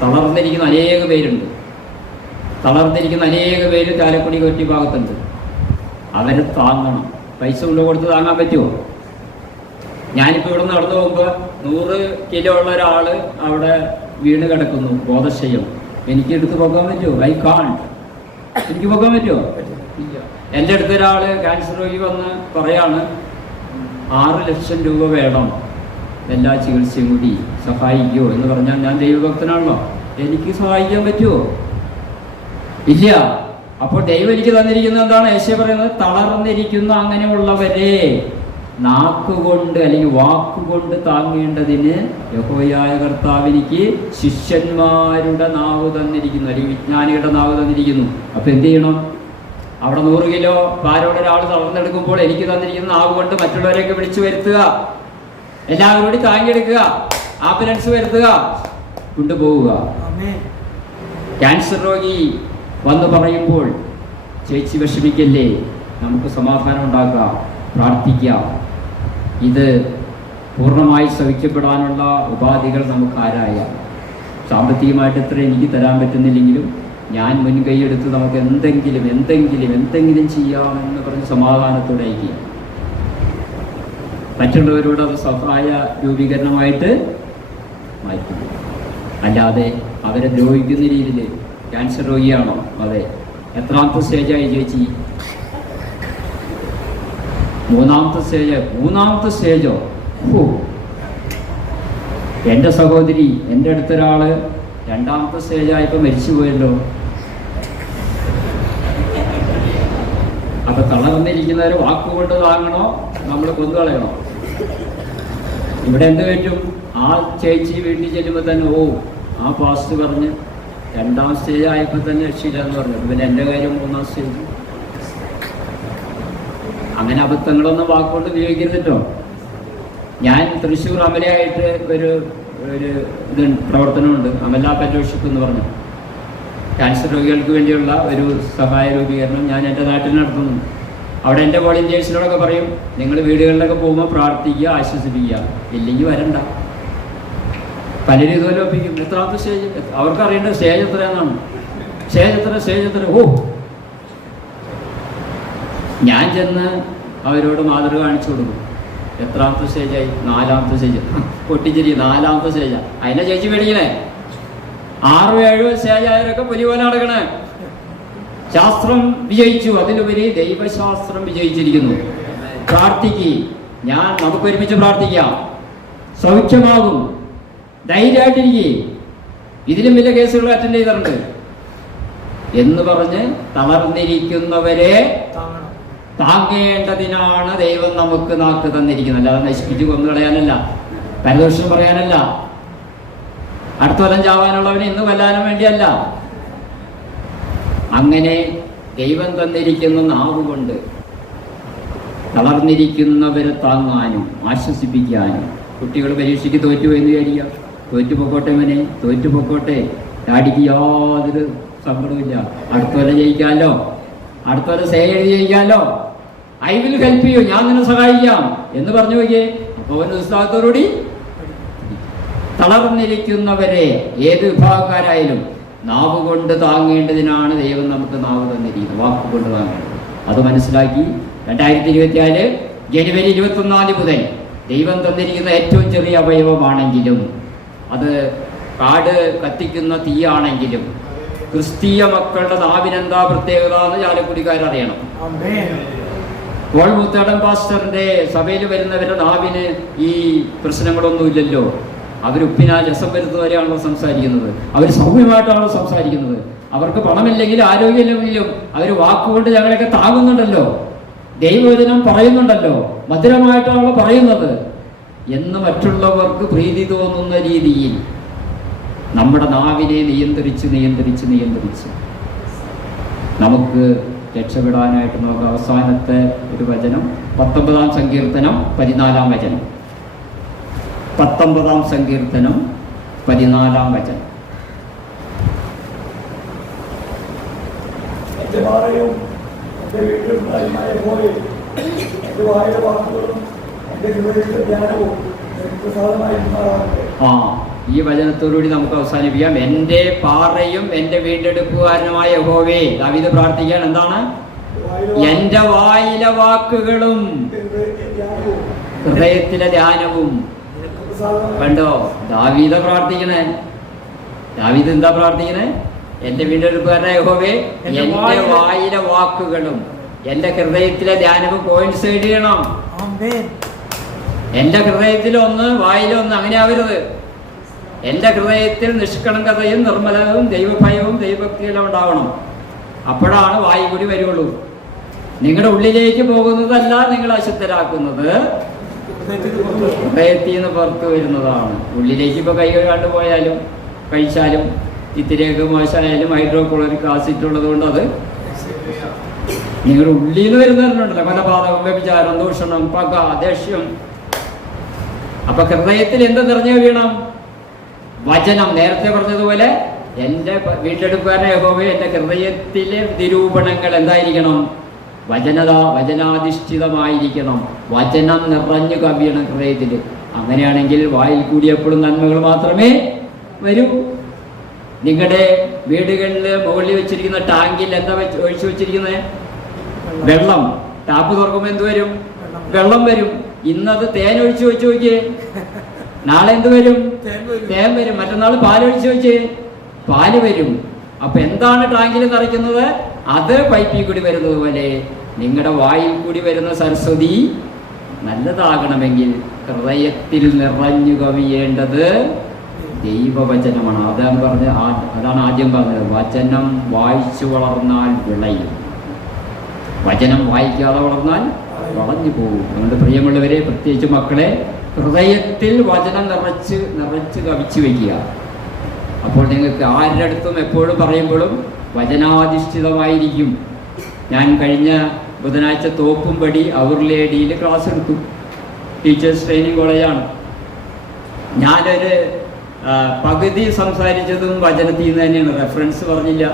തളർന്നിരിക്കുന്ന അനേക പേരുണ്ട്. തളർന്നിരിക്കുന്ന അനേക പേര് ചാലക്കുടി കൊറ്റി ഭാഗത്തുണ്ട്. അവരെ താങ്ങണം. പൈസ ഉള്ള കൊടുത്ത് താങ്ങാൻ പറ്റുമോ? ഞാനിപ്പോൾ ഇവിടെ നടന്നു പോകുമ്പോൾ 100 കിലോ ഉള്ള ഒരാള് അവിടെ വീണ് കിടക്കുന്നു, ബോധക്ഷയം. എനിക്ക് എടുത്ത് പോകാൻ പറ്റുമോ? I can't. എനിക്ക് പോകാൻ പറ്റുമോ? ഇല്ല. എൻ്റെ അടുത്ത് ഒരാള് ക്യാൻസർ രോഗി വന്ന് പറയാണ് 6 ലക്ഷം രൂപ വേണം എല്ലാ ചികിത്സയും കൂടി, സഹായിക്കുമോ എന്ന് പറഞ്ഞാൽ ഞാൻ ദൈവഭക്തനാണല്ലോ, എനിക്ക് സഹായിക്കാൻ പറ്റുമോ? ഇല്ല. അപ്പോൾ ദൈവം എനിക്ക് തന്നിരിക്കുന്നത് എന്താണ്? യേശയ്യ പറയുന്നത് തളർന്നിരിക്കുന്ന അങ്ങനെയുള്ളവരെ നാക്കുകൊണ്ട് അല്ലെങ്കിൽ വാക്കുകൊണ്ട് താങ്ങേണ്ടതിന് യഹോവയായ കർത്താവിനിക്ക് ശിഷ്യന്മാരുടെ നാവ് തന്നിരിക്കുന്നു, അല്ലെങ്കിൽ വിജ്ഞാനികളുടെ നാവ് തന്നിരിക്കുന്നു. അപ്പൊ എന്ത് ചെയ്യണം? അവിടെ 100 കിലോ ഭാരമുള്ള ഒരാൾ തളർന്നെടുക്കുമ്പോൾ എനിക്ക് തന്നിരിക്കുന്ന നാവ് കൊണ്ട് മറ്റുള്ളവരെയൊക്കെ വിളിച്ചു വരുത്തുക, എല്ലാവരും കൂടി താങ്ങിയെടുക്കുക, ആംബുലൻസ് വരുത്തുക, കൊണ്ടുപോവുക. ക്യാൻസർ രോഗി വന്ന് പറയുമ്പോൾ ചേച്ചി വിഷമിക്കല്ലേ, നമുക്ക് സമാധാനം ഉണ്ടാക്കാം, പ്രാർത്ഥിക്കാം. ഇത് പൂർണ്ണമായി സഹിക്കപ്പെടാനുള്ള ഉപാധികൾ നമുക്ക് ആരായാം. സാമ്പത്തികമായിട്ട് എത്ര എനിക്ക് തരാൻ പറ്റുന്നില്ലെങ്കിലും ഞാൻ മുൻകൈയെടുത്ത് നമുക്ക് എന്തെങ്കിലും ചെയ്യാമെന്ന് പറഞ്ഞ് സമാധാനത്തോടെ അയക്കുക. മറ്റുള്ളവരോട് അത് സഹായ രൂപീകരണമായിട്ട് മാറ്റുക. അല്ലാതെ അവരെ ദ്രോഹിക്കുന്ന രീതിയിൽ. ക്യാൻസർ രോഗിയാണോ? അതെ. എത്രാമത്തെ സ്റ്റേജായി ചേച്ചി? 3ാമത്തെ സ്റ്റേജോ? എൻ്റെ സഹോദരി, എൻ്റെ അടുത്തൊരാള് 2ാമത്തെ സ്റ്റേജായപ്പോൾ മരിച്ചു പോയല്ലോ. അപ്പൊ തളർന്നിരിക്കുന്നവരെ വാക്കുകൊണ്ട് താങ്ങണോ, നമ്മൾ കൊന്നുകളയണോ? ഇവിടെ എന്ത് പറ്റും? ആ ചേച്ചി വീട്ടിൽ ചെല്ലുമ്പോൾ തന്നെ ആ പാസ്റ്റ് പറഞ്ഞ് 2ാം സ്റ്റേജ് ആയപ്പോൾ തന്നെ രക്ഷയില്ല എന്ന് പറഞ്ഞു. പിന്നെ എൻ്റെ കാര്യം 3ാം സ്റ്റേജ്. അങ്ങനെ അബദ്ധങ്ങളൊന്നും വാക്കുകൊണ്ട് ഉപയോഗിക്കരുതട്ടോ. ഞാൻ തൃശ്ശൂർ അമലയായിട്ട് ഒരു പ്രവർത്തനമുണ്ട്, അമല ഫെലോഷിപ്പ് എന്ന് പറഞ്ഞു. ക്യാൻസർ രോഗികൾക്ക് വേണ്ടിയുള്ള ഒരു സഹായ രൂപീകരണം ഞാൻ എൻ്റെ നാട്ടിൽ നടത്തുന്നു. അവിടെ എൻ്റെ വോളണ്ടിയേഴ്സിനോടൊക്കെ പറയും, നിങ്ങൾ വീടുകളിലൊക്കെ പോകുമ്പോൾ പ്രാർത്ഥിക്കുക, ആശ്വസിപ്പിക്കുക, ഇല്ലെങ്കിൽ വരണ്ട. പലരും ഇതുപോലെ ഒപ്പിക്കും. എത്രാമത്തെ സ്റ്റേജ്? അവർക്ക് അറിയേണ്ട സ്റ്റേജ് എത്രയാണെന്നാണ്. സ്റ്റേജ് എത്ര? ഞാൻ ചെന്ന് അവരോട് മാതൃക കാണിച്ചു കൊടുക്കും. എത്രാമത്തെ സ്റ്റേജായി? 4ാമത്തെ സ്റ്റേജ്. പൊട്ടിച്ചിരി 4ാമത്തെ സ്റ്റേജാ. അതിനെ ചേച്ചി മേടിക്കണേ. 6-7 സ്റ്റേജായവരൊക്കെ പുലി പോലെ നടക്കണേ. ശാസ്ത്രം വിജയിച്ചു, അതിലുപരി ദൈവശാസ്ത്രം വിജയിച്ചിരിക്കുന്നു. പ്രാർത്ഥിക്ക്, നമുക്ക് ഒരുമിച്ച് പ്രാർത്ഥിക്കാം, സൗഖ്യമാകും, ധൈര്യമായിട്ടിരിക്കേ, ഇതിലും വലിയ കേസുകൾ അറ്റൻഡ് ചെയ്തിട്ടുണ്ട് എന്ന് പറഞ്ഞ് തളർന്നിരിക്കുന്നവരെ താങ്ങേണ്ടതിനാണ് ദൈവം നമുക്ക് നാക്ക് തന്നിരിക്കുന്നത്. അല്ലാതെ നശിപ്പിച്ച് കൊന്നു കളയാനല്ല, പരദോഷം പറയാനല്ല, അടുത്ത കൊല്ലം ചാവാനുള്ളവനെ ഇന്ന് കൊല്ലാനും വേണ്ടിയല്ല. അങ്ങനെ ദൈവം തന്നിരിക്കുന്ന നാവ് കൊണ്ട് തളർന്നിരിക്കുന്നവരെ താങ്ങാനും ആശ്വസിപ്പിക്കാനും. കുട്ടികൾ പരീക്ഷയ്ക്ക് തോറ്റുപോയെന്ന് വിചാരിക്കാം. തോറ്റുപൊക്കോട്ടെ, ഡാഡിക്ക് യാതൊരു സങ്കടമില്ല, അടുത്ത കൊല്ലം ജയിക്കാമല്ലോ, അടുത്ത കൊല്ലം എഴുതി ജയിക്കാമല്ലോ, ഐ വിൽ ഹെൽപ്പ് യു, ഞാൻ നിന്നെ സഹായിക്കാം എന്ന് പറഞ്ഞു നോക്കിയേ. അപ്പോൾ അവൻ ഉത്സാഹത്തോടുകൂടി തളർന്നിരിക്കുന്നവരെ, ഏത് വിഭാഗക്കാരായാലും നാവ് കൊണ്ട് താങ്ങേണ്ടതിനാണ് ദൈവം നമുക്ക് നാവ് തന്നിരിക്കുന്നത്, വാക്കുകൊണ്ട് താങ്ങേണ്ടത്. അത് മനസ്സിലാക്കി 2024 ജനുവരി 21 മുതൽ ദൈവം തന്നിരിക്കുന്ന ഏറ്റവും ചെറിയ അവയവമാണെങ്കിലും, അത് കാട് കത്തിക്കുന്ന തീയാണെങ്കിലും, ക്രിസ്തീയ മക്കളുടെ നാവിനെന്താ പ്രത്യേകത എന്ന് ചാലക്കുടിക്കാരറിയണം. പോൾ മുത്തേടൻ പാസ്റ്ററിന്റെ സഭയിൽ വരുന്നവരുടെ നാവിന് ഈ പ്രശ്നങ്ങളൊന്നുമില്ലല്ലോ. അവർ ഉപ്പിനാൽ രസം വരുന്നവരെയാണല്ലോ സംസാരിക്കുന്നത്, അവർ സൗമ്യമായിട്ടാണല്ലോ സംസാരിക്കുന്നത്. അവർക്ക് പണമില്ലെങ്കിലും ആരോഗ്യമില്ലെങ്കിലും അവർ വാക്കുകൊണ്ട് ഞങ്ങളെയൊക്കെ താങ്ങുന്നുണ്ടല്ലോ, ദൈവവചനം പറയുന്നുണ്ടല്ലോ, മധുരമായിട്ടാണല്ലോ പറയുന്നത് എന്ന് മറ്റുള്ളവർക്ക് പ്രീതി തോന്നുന്ന രീതിയിൽ നമ്മുടെ നാവിനെ നിയന്ത്രിച്ച് നമുക്ക് രക്ഷപ്പെടാനായിട്ട് നമുക്ക് അവസാനത്തെ ഒരു വചനം 19-ാം സങ്കീർത്തനം 14-ാം വചനം. 19-ാം സങ്കീർത്തനം 14-ാം വചനം. എന്റെ പാറയും എന്റെ വീട്ടിലും പോലെ എന്റെ വായുടെ വാക്കുകളും എന്റെ ഹൃദയത്തിലെ ധ്യാനവും ഈ വചനത്തോടുകൂടി നമുക്ക് അവസാനിപ്പിക്കാം. എൻ്റെ പാറയും എൻ്റെ വീണ്ടെടുപ്പുകാരനുമായ യഹോവേ. ദാവീദ് പ്രാർത്ഥിക്കാൻ എന്താണ്? എൻ്റെ വായിലെ വാക്കുകളും ഹൃദയത്തിലെ ധ്യാനവും. കണ്ടോ ദാവീദ പ്രാർത്ഥിക്കണേ? ദാവീദ് എന്താ പ്രാർത്ഥിക്കണേ? എൻ്റെ വീണ്ടെടുപ്പുകാരനായ യഹോവേ, എൻ്റെ വായിലെ വാക്കുകളും എൻ്റെ ഹൃദയത്തിലെ ധ്യാനവും കോയിൻസൈഡ് ചെയ്യണം. എൻ്റെ ഹൃദയത്തിലൊന്ന് വായിലൊന്ന്, അങ്ങനെ ആവരുത്. എൻ്റെ ഹൃദയത്തിൽ നിഷ്കളങ്കതയും നിർമ്മലവും ദൈവഭയവും ദൈവഭക്തിയെല്ലാം ഉണ്ടാവണം. അപ്പോഴാണ് വായി കൂടി വരുള്ളൂ. നിങ്ങളുടെ ഉള്ളിലേക്ക് പോകുന്നതല്ല നിങ്ങൾ അശുദ്ധരാക്കുന്നത്, ഹൃദയത്തിൽ നിന്ന് പുറത്തു വരുന്നതാണ്. ഉള്ളിലേക്ക് ഇപ്പൊ കൈ കഴുകാണ്ട് പോയാലും കഴിച്ചാലും ഇത്തിരിയൊക്കെ മോശമായാലും ഹൈഡ്രോക്ലോറിക് ആസിഡ് ഉള്ളത് കൊണ്ട് അത് നിങ്ങളുടെ ഉള്ളിൽ നിന്ന് വരുന്നവരുണ്ടല്ലോ. കൊലപാതകം, വ്യഭിചാരം, ദൂഷണം, പക, ദേഷ്യം. അപ്പൊ ഹൃദയത്തിൽ എന്ത് നിറഞ്ഞു വീണം? വചനം. നേരത്തെ പറഞ്ഞതുപോലെ എന്റെ വീണ്ടെടുക്കാരനെ യഹോവേ, എന്റെ ഹൃദയത്തിലെ നിരൂപണങ്ങൾ എന്തായിരിക്കണം? വചനാധിഷ്ഠിതമായിരിക്കണം. വചനം നിറഞ്ഞു കവിയണം ഹൃദയത്തിൽ. അങ്ങനെയാണെങ്കിൽ വായിൽ കൂടി എപ്പോഴും നന്മകൾ മാത്രമേ വരൂ. നിങ്ങളുടെ വീടുകളിൽ മുകളിൽ വെച്ചിരിക്കുന്ന ടാങ്കിൽ എന്താ ഒഴിച്ചു വെച്ചിരിക്കുന്നത്? വെള്ളം. ടാപ്പ് തുറക്കുമ്പോൾ എന്ത് വരും? വെള്ളം വരും. ഇന്നത് തേൻ ഒഴിച്ചു വെച്ച് നോക്കിയേ, നാളെ എന്ത് വരും? തേൻ വരും. മറ്റന്നാൾ പാലൊഴിച്ചു വെച്ച് പാല് വരും. അപ്പൊ എന്താണ് ടാങ്കിൽ നിറയ്ക്കുന്നത്? അത് പൈപ്പിൽ കൂടി വരുന്നത് പോലെ നിങ്ങളുടെ വായിൽ കൂടി വരുന്ന സരസ്വതി നല്ലതാകണമെങ്കിൽ ഹൃദയത്തിൽ നിറഞ്ഞു കവിയേണ്ടത് ദൈവവചനമാണ്. അതാണ് ആദ്യം പറഞ്ഞത്. വചനം വായിച്ചു വളർന്നാൽ വിളയും, വചനം വായിക്കാതെ വളർന്നാൽ വളഞ്ഞു പോകും. അതുകൊണ്ട് പ്രിയമുള്ളവരെ, പ്രത്യേകിച്ച് മക്കളെ, ഹൃദയത്തിൽ വചനം നിറച്ച് കവിച്ചു വയ്ക്കുക. അപ്പോൾ നിങ്ങൾക്ക് ആരുടെ അടുത്തും എപ്പോഴും പറയുമ്പോഴും വചനാധിഷ്ഠിതമായിരിക്കും. ഞാൻ കഴിഞ്ഞ ബുധനാഴ്ച തോപ്പുംപടി അവർ ലേഡിയിൽ ക്ലാസ് എടുത്തു. ടീച്ചേഴ്സ് ട്രെയിനിങ് കോളേജാണ്. ഞാനൊരു പകുതി സംസാരിച്ചതും വചനത്തിൽ നിന്ന് തന്നെയാണ്. റെഫറൻസ് പറഞ്ഞില്ല,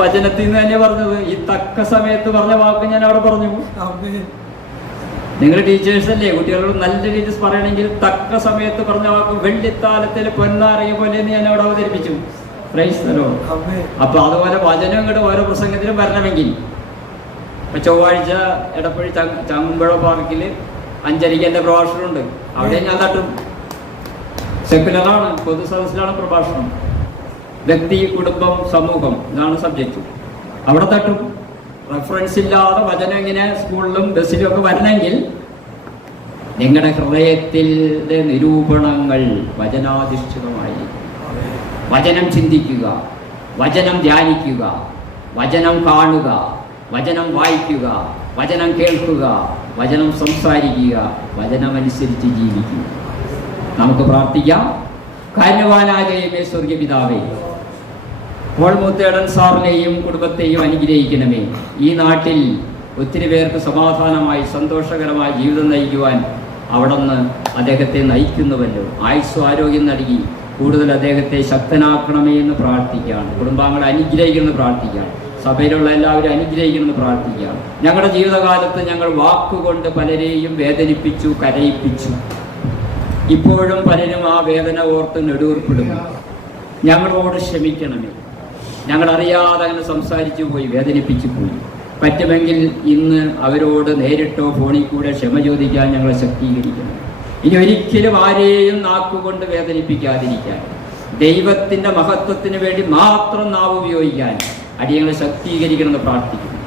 വചനത്തിൽ നിന്ന് തന്നെ പറഞ്ഞത്. ഈ തക്ക സമയത്ത് പറഞ്ഞ വാക്ക് ഞാൻ അവിടെ പറഞ്ഞു. നിങ്ങൾ ടീച്ചേഴ്സ് അല്ലേ, കുട്ടികളോട് നല്ല രീതിയിൽ പറയണമെങ്കിൽ തക്ക സമയത്ത് പറഞ്ഞ വാക്ക് വെള്ളിത്താലത്തിൽ പൊന്നാരയ പോലെ ഞാൻ അവിടെ അവതരിപ്പിച്ചു. അപ്പൊ അതുപോലെ വചനം ഇങ്ങോട്ട് ഓരോ പ്രസംഗത്തിലും വരണമെങ്കിൽ ഇപ്പൊ ചൊവ്വാഴ്ച എടപ്പള്ളി ചങ്ങമ്പുഴ പാർക്കിൽ 5:30 എന്റെ പ്രഭാഷണമുണ്ട്. അവിടെ ഞാൻ തട്ടും. സെക്കുലറാണ്, പൊതു സദസ്സിലാണ് പ്രഭാഷണം. വ്യക്തി, കുടുംബം, സമൂഹം, ഇതാണ് സബ്ജക്റ്റ്. അവിടെ തട്ടും. റെഫറൻസ് ഇല്ലാതെ വചനം ഇങ്ങനെ സ്കൂളിലും ബസ്സിലും ഒക്കെ വരണമെങ്കിൽ നിങ്ങളുടെ ഹൃദയത്തിലെ നിരൂപണങ്ങൾ വചനാധിഷ്ഠിതമായി. വചനം ചിന്തിക്കുക, വചനം ധ്യാനിക്കുക, വചനം കാണുക, വചനം വായിക്കുക, വചനം കേൾക്കുക, വചനം സംസാരിക്കുക, വചനമനുസരിച്ച് ജീവിക്കുക. നമുക്ക് പ്രാർത്ഥിക്കാം. കാരുണ്യവാനായ ദൈവമേ, സ്വർഗ്ഗീയ പിതാവേ, പോൾ മൂത്തേടൻ സാറിനെയും കുടുംബത്തെയും അനുഗ്രഹിക്കണമേ. ഈ നാട്ടിൽ ഒത്തിരി പേർക്ക് സമാധാനമായി സന്തോഷകരമായി ജീവിതം നയിക്കുവാൻ അവിടുന്ന് അദ്ദേഹത്തെ നയിക്കുന്നുവല്ലോ. ആയുസ്സും ആരോഗ്യം നൽകി കൂടുതൽ അദ്ദേഹത്തെ ശക്തനാക്കണമേ എന്ന് പ്രാർത്ഥിക്കുകയാണ്. കുടുംബാംഗങ്ങളെ അനുഗ്രഹിക്കണമെന്ന് പ്രാർത്ഥിക്കുകയാണ്. സഭയിലുള്ള എല്ലാവരും അനുഗ്രഹിക്കണമെന്ന് പ്രാർത്ഥിക്കുകയാണ്. ഞങ്ങളുടെ ജീവിതകാലത്ത് ഞങ്ങൾ വാക്കുകൊണ്ട് പലരെയും വേദനിപ്പിച്ചു, കരയിപ്പിച്ചു. ഇപ്പോഴും പലരും ആ വേദന ഓർത്ത് നെടുവീർപ്പിടുന്നു. ഞങ്ങളോട് ക്ഷമിക്കണമേ. ഞങ്ങളറിയാതെ അങ്ങനെ സംസാരിച്ചു പോയി, വേദനിപ്പിച്ചു പോയി. പറ്റുമെങ്കിൽ ഇന്ന് അവരോട് നേരിട്ടോ ഫോണിൽ കൂടെ ക്ഷമ ചോദിക്കാൻ ഞങ്ങളെ ശക്തീകരിക്കണം. ഇനി ഒരിക്കലും ആരെയും നാക്കുകൊണ്ട് വേദനിപ്പിക്കാതിരിക്കാൻ, ദൈവത്തിൻ്റെ മഹത്വത്തിന് വേണ്ടി മാത്രം നാവ് ഉപയോഗിക്കാൻ അടിയങ്ങളെ ശക്തീകരിക്കണമെന്ന് പ്രാർത്ഥിക്കുന്നു.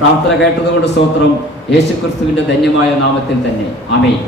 പ്രാർത്ഥന കേട്ടതുകൊണ്ട് സ്തോത്രം. യേശുക്രിസ്തുവിൻ്റെ ധന്യമായ നാമത്തിൽ തന്നെ ആമേൻ.